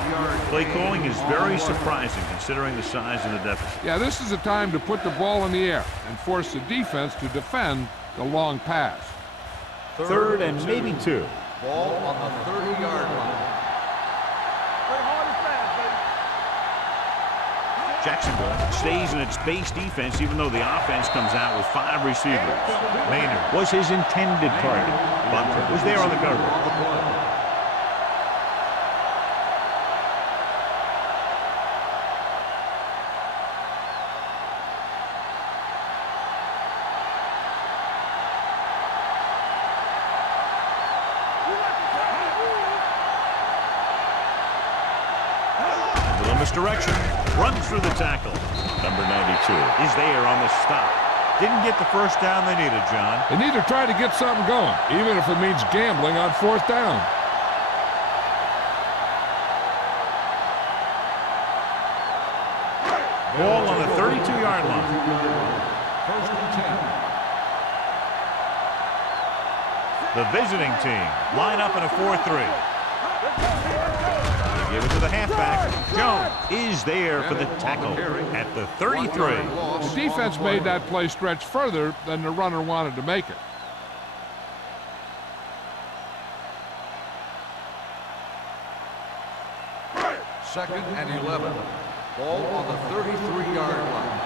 Play calling is very surprising considering the size of the deficit. Yeah, this is the time to put the ball in the air and force the defense to defend the long pass. Third and maybe 2. Ball on the 30-yard line. Jacksonville stays in its base defense even though the offense comes out with 5 receivers. Maynard was his intended target. Butler was there on the cover. Little misdirection. Runs through the tackle. Number 92 is there on the stop. Didn't get the first down they needed, John. They need to try to get something going, even if it means gambling on 4th down. Ball on the 32-yard line. First and 10. The visiting team line up in a 4-3. Give it to the halfback. Jones is there for the tackle at the 33. The defense made that play stretch further than the runner wanted to make it. Second and 11. Ball on the 33-yard line.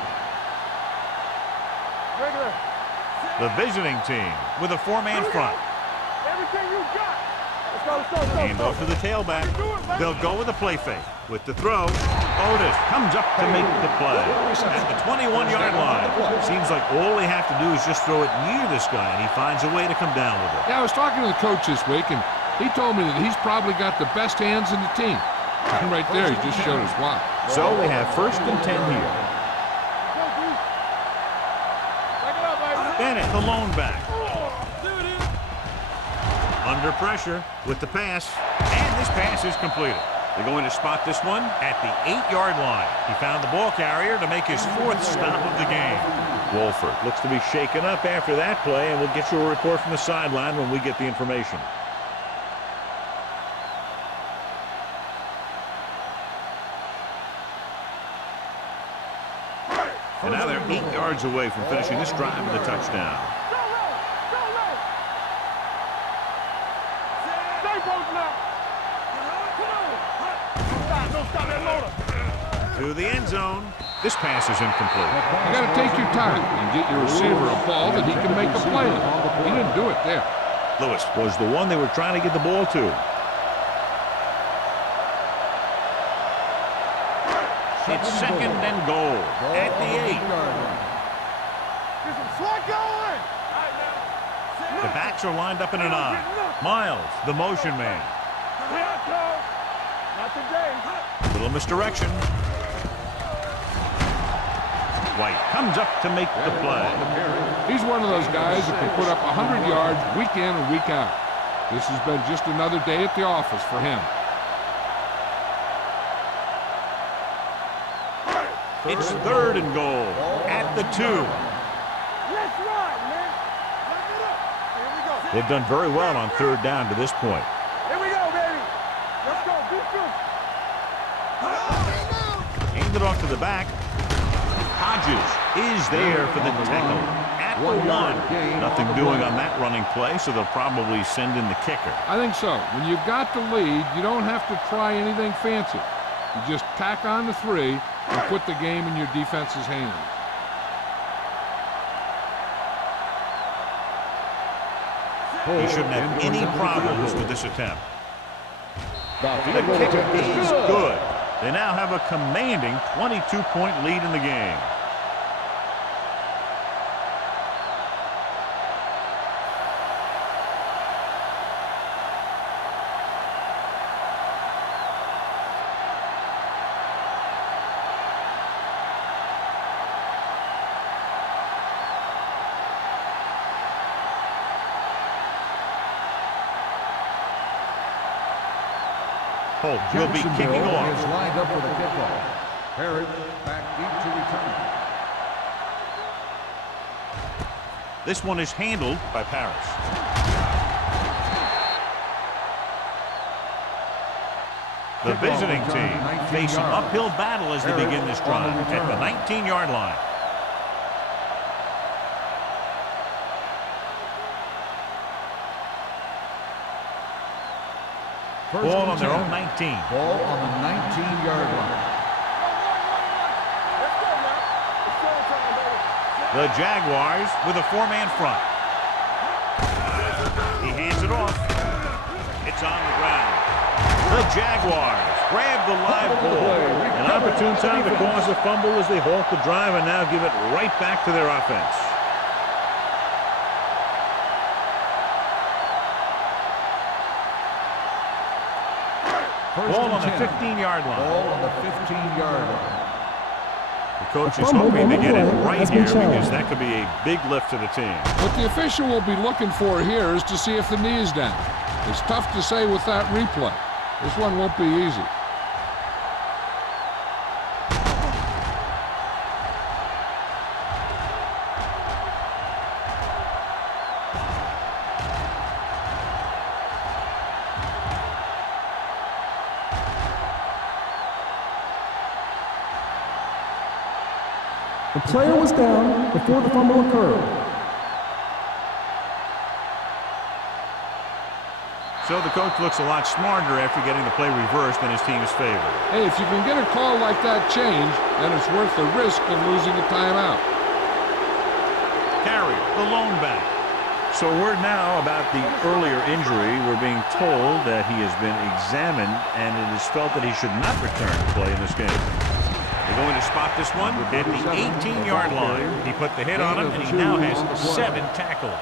The visiting team with a 4-man front. Everything you got. Hand off to the tailback. They'll go with a play fake. With the throw, Otis comes up to make the play at the 21-yard line. Seems like all they have to do is just throw it near this guy, and he finds a way to come down with it. Yeah, I was talking to the coach this week, and he told me that he's probably got the best hands in the team. And right there, he just showed us why. So they have first and 10 here. Bennett, the lone back. Under pressure with the pass, and this pass is completed. They're going to spot this one at the 8-yard line. He found the ball carrier to make his 4th stop of the game. Wolford looks to be shaken up after that play, and we'll get you a report from the sideline when we get the information. And now they're 8 yards away from finishing this drive with a touchdown. To the end zone. This pass is incomplete. You got to take your time and get your receiver a ball that he can make a play on. He didn't do it there. Lewis was the one they were trying to get the ball to. It's second and goal at the 8. The backs are lined up in an I. Miles, the motion man. Little misdirection. White comes up to make the play. He's one of those guys that can put up 100 yards week in and week out. This has been just another day at the office for him. It's 3rd and goal at the 2. Let's ride, man. Lock it up. Here we go. They've done very well on 3rd down to this point. Here we go, baby. Let's go. Be true. Aimed it off to the back. Hodges is there for the tackle at the 1. Nothing doing on that running play, so they'll probably send in the kicker. I think so. When you've got the lead, you don't have to try anything fancy. You just tack on the 3 and put the game in your defense's hands. He shouldn't have any problems with this attempt. The kick is good. They now have a commanding 22-point lead in the game. Holt will be kicking off. Is lined up for the kickoff. Harris back deep to return. This one is handled by Paris. The visiting team facing uphill battle as they begin this drive at the 19-yard line. Ball on their own 19. Ball on the 19-yard line. Let's go, man. It's showtime, baby. The Jaguars with a 4-man front. He hands it off. It's on the ground. The Jaguars grab the live ball. An opportune time to cause a fumble as they halt the drive and now give it right back to their offense. Ball on the 15-yard line. Ball on the 15-yard line. The coach is hoping to get it right here because that could be a big lift to the team. What the official will be looking for here is to see if the knee is down. It's tough to say with that replay. This one won't be easy. The player was down before the fumble occurred. So the coach looks a lot smarter after getting the play reversed in his team's favor. Hey, if you can get a call like that changed, then it's worth the risk of losing a timeout. Carrier, the lone back. So word now about the earlier injury. We're being told that he has been examined and it is felt that he should not return to play in this game. They're going to spot this one at the 18-yard line. He put the hit on him and he now has 7 tackles.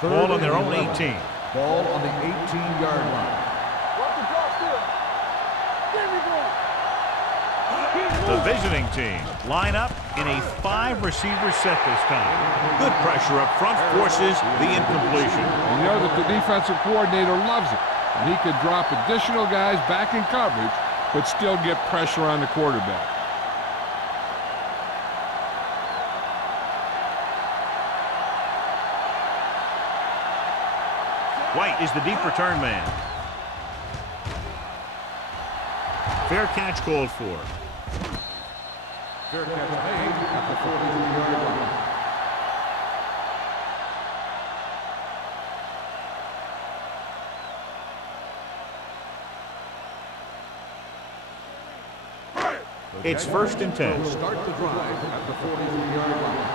Ball on their own 18. Ball on the 18-yard line. Walk the draw still. There we go. The visiting team line up in a 5-receiver set this time. Good pressure up front forces the incompletion. You know that the defensive coordinator loves it. And he could drop additional guys back in coverage, but still get pressure on the quarterback. White is the deep return man. Fair catch called for. Fair catch made at the 42-yard line. It's 1st and 10. Start the drive at the 43-yard line.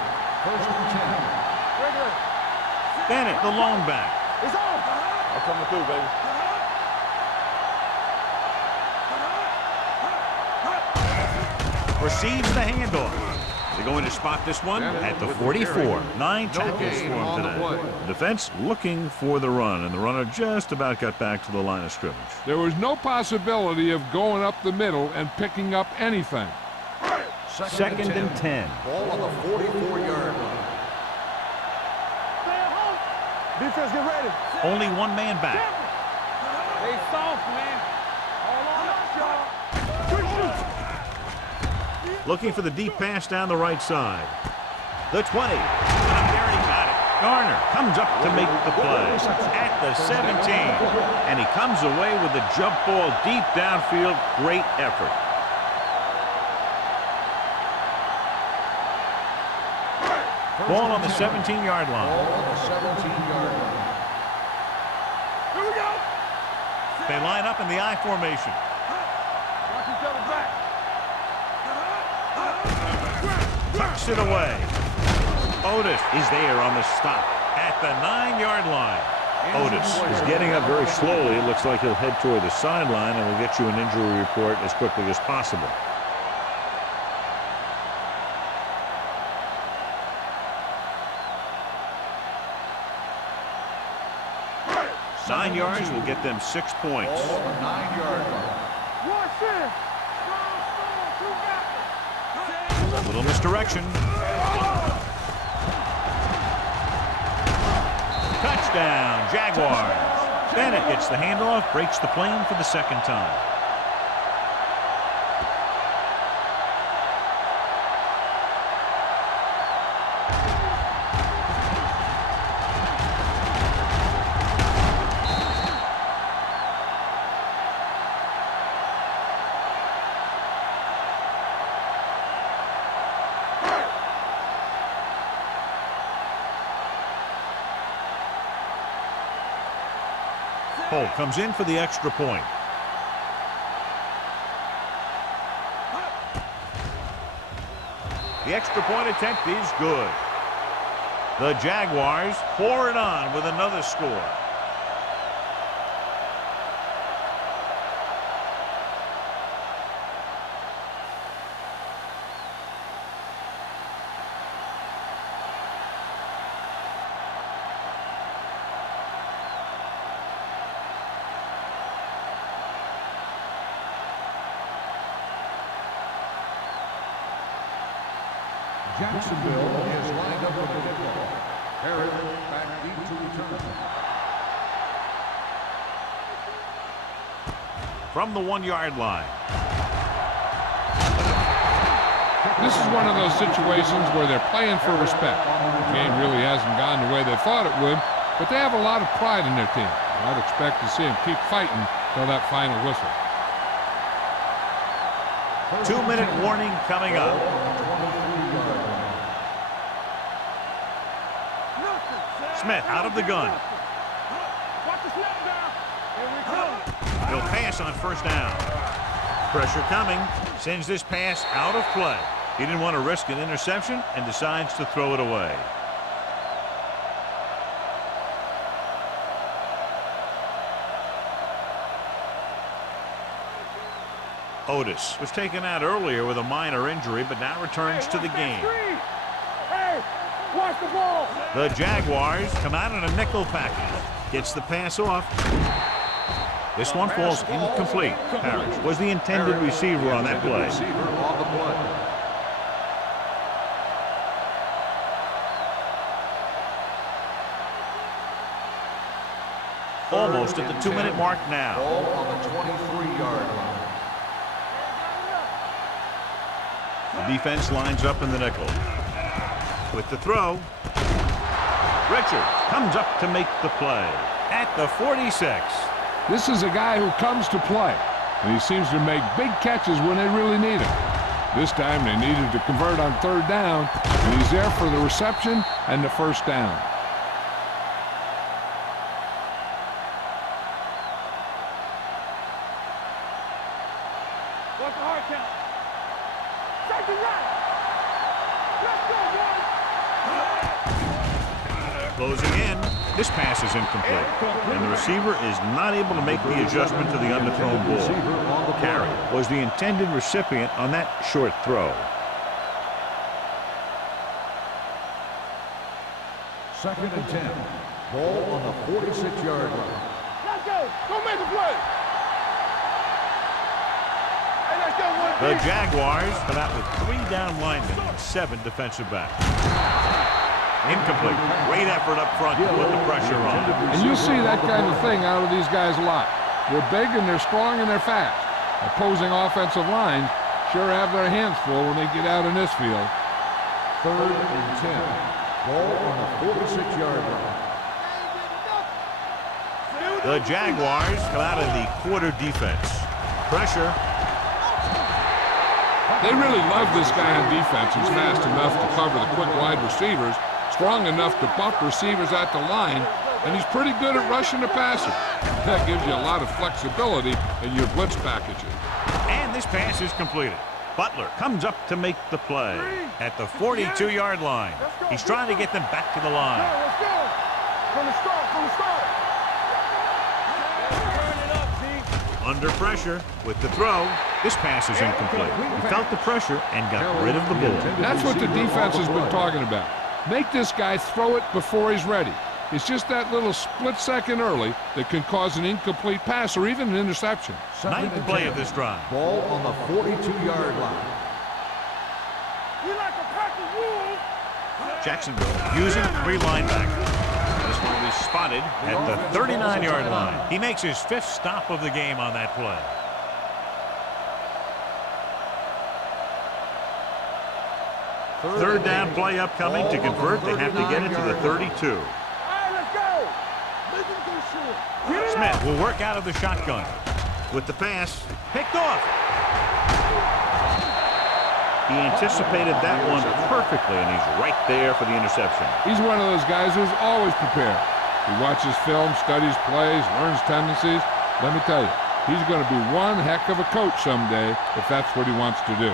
1st and 10. Bennett, the lone back. It's on. I'm coming through, baby. Receives the handoff. They're going to spot this one at the 44. 9 tackles for him today. Defense looking for the run, and the runner just about got back to the line of scrimmage. There was no possibility of going up the middle and picking up anything. Second and 10. Ball on the 44-yard line. Defense, get ready. Only one man back. Stay soft, man. Hold on up, y'all. Looking for the deep pass down the right side. The 20. And there he got it. Garner comes up to make the play at the 17. And he comes away with the jump ball deep downfield. Great effort. Ball on the 17-yard line. Ball on the 17-yard line. Here we go. They line up in the I formation. Watch each other back. Tucks it away. Otis is there on the stop at the 9-yard line. Otis is getting up very slowly. It looks like he'll head toward the sideline, and we'll get you an injury report as quickly as possible. Nine yards will get them 6 points. Ball on the 9-yard line. Watch it. A little misdirection. Touchdown, Jaguars. Bennett gets the handoff, breaks the plane for the second time. Holt comes in for the extra point. The extra point attempt is good. The Jaguars pour it on with another score. Jacksonville is lined up with the football. Herod back deep to return. From the 1-yard line. This is one of those situations where they're playing for respect. The game really hasn't gone the way they thought it would, but they have a lot of pride in their team. I'd expect to see them keep fighting till that final whistle. 2-minute warning coming up. Smith out of the gun. Watch the snap down. Here we come. He'll pass on first down. Pressure coming. Sends this pass out of play. He didn't want to risk an interception and decides to throw it away. Otis was taken out earlier with a minor injury, but now returns to the game. Hey, watch the ball. The Jaguars come out in a nickel package. Gets the pass off. This one falls incomplete. Parrish was the intended receiver on that play. Almost at the 2-minute mark now. Ball on the 23-yard line. The defense lines up in the nickel. With the throw, Richards comes up to make the play at the 46. This is a guy who comes to play, and he seems to make big catches when they really need him. This time they needed to convert on third down, and he's there for the reception and the first down. What's the hard count? Take it right. Let's go, boys. Closing in. This pass is incomplete, and the receiver is not able to make the adjustment to the underthrown ball. Carey was the intended recipient on that short throw. 2nd and 10. Ball on the 46-yard line. Let's go. Go make the play. Hey, let's go. The Jaguars come out with 3 down linemen and 7 defensive backs. Incomplete. Great effort up front to put the pressure on. And you see that kind of thing out of these guys a lot. They're big and they're strong and they're fast. Opposing offensive lines sure have their hands full when they get out in this field. 3rd and 10. Ball on the 46-yard line. The Jaguars come out in the quarter defense. Pressure. They really love this guy on defense. He's fast enough to cover the quick wide receivers, strong enough to bump receivers at the line, and he's pretty good at rushing the passer. That gives you a lot of flexibility in your blitz packages. And this pass is completed. Butler comes up to make the play at the 42-yard line. He's trying to get them back to the line. Let's go. From the start. Under pressure with the throw. This pass is incomplete. He felt the pressure and got rid of the ball. That's what the defense has been talking about. Make this guy throw it before he's ready. It's just that little split second early that can cause an incomplete pass or even an interception. 9th play of this drive. Ball on the 42-yard line. We like a pack of wolves. Jacksonville using 3 linebackers. This one will be spotted at the 39-yard line. He makes his 5th stop of the game on that play. Third down play upcoming. To convert, they have to get it to the 32. Smith will work out of the shotgun. With the pass, picked off. He anticipated that one perfectly, and he's right there for the interception. He's one of those guys who's always prepared. He watches film, studies plays, learns tendencies. Let me tell you, he's going to be one heck of a coach someday if that's what he wants to do.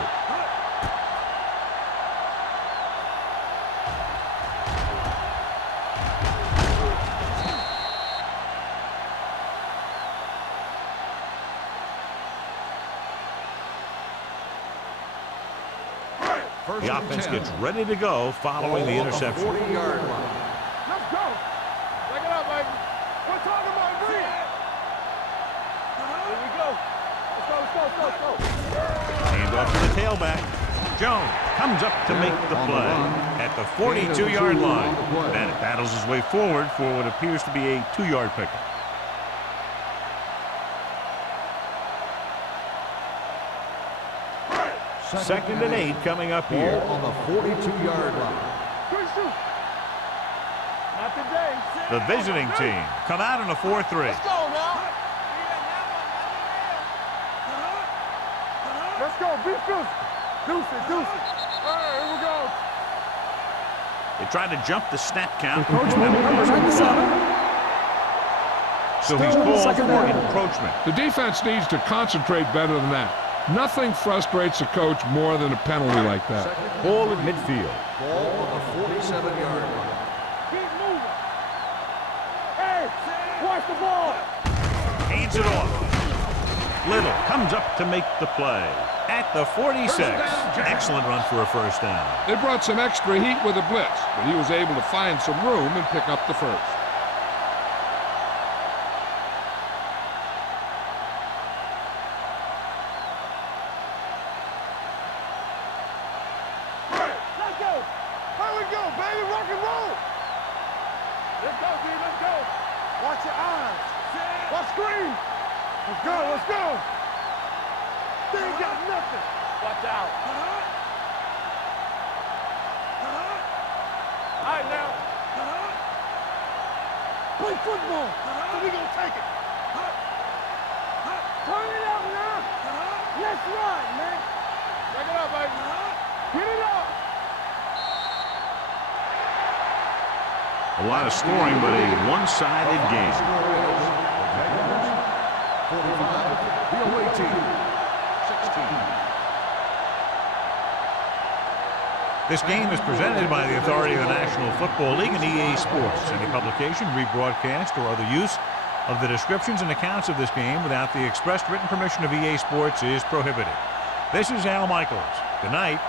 The offense gets ready to go following the interception. 40-yard line. Let's go. Back it up, baby. We're talking about green. Here we go. Let's go. Hand off to the tailback. Jones comes up to make the play at the 42-yard line. Bennett battles his way forward for what appears to be a 2-yard pickup. Second and 8 coming up here. Ball on the 42-yard line. Not today. The visiting team come out in a 4-3. Let's go now. Let's go. Be physical. Deuce it. All right, here we go. They tried to jump the snap count. So he's called for encroachment. The defense needs to concentrate better than that. Nothing frustrates a coach more than a penalty like that. Ball at midfield. Ball on the 47-yard line. Keep moving. Hey, watch the ball. Hands it off. Little comes up to make the play at the 46. Excellent run for a first down. They brought some extra heat with a blitz, but he was able to find some room and pick up the first. Watch your eyes. Watch screen. Let's go. They ain't got nothing. Watch out. All right, now. Play football. So we gonna take it. Turn it up now. Let's run, man. Back it up, baby. Get it up. A lot of scoring, but a one-sided game. 45, the away team, 16. This game is presented by the authority of the National Football League and EA Sports. Any publication, rebroadcast, or other use of the descriptions and accounts of this game without the expressed written permission of EA Sports is prohibited. This is Al Michaels. Good night.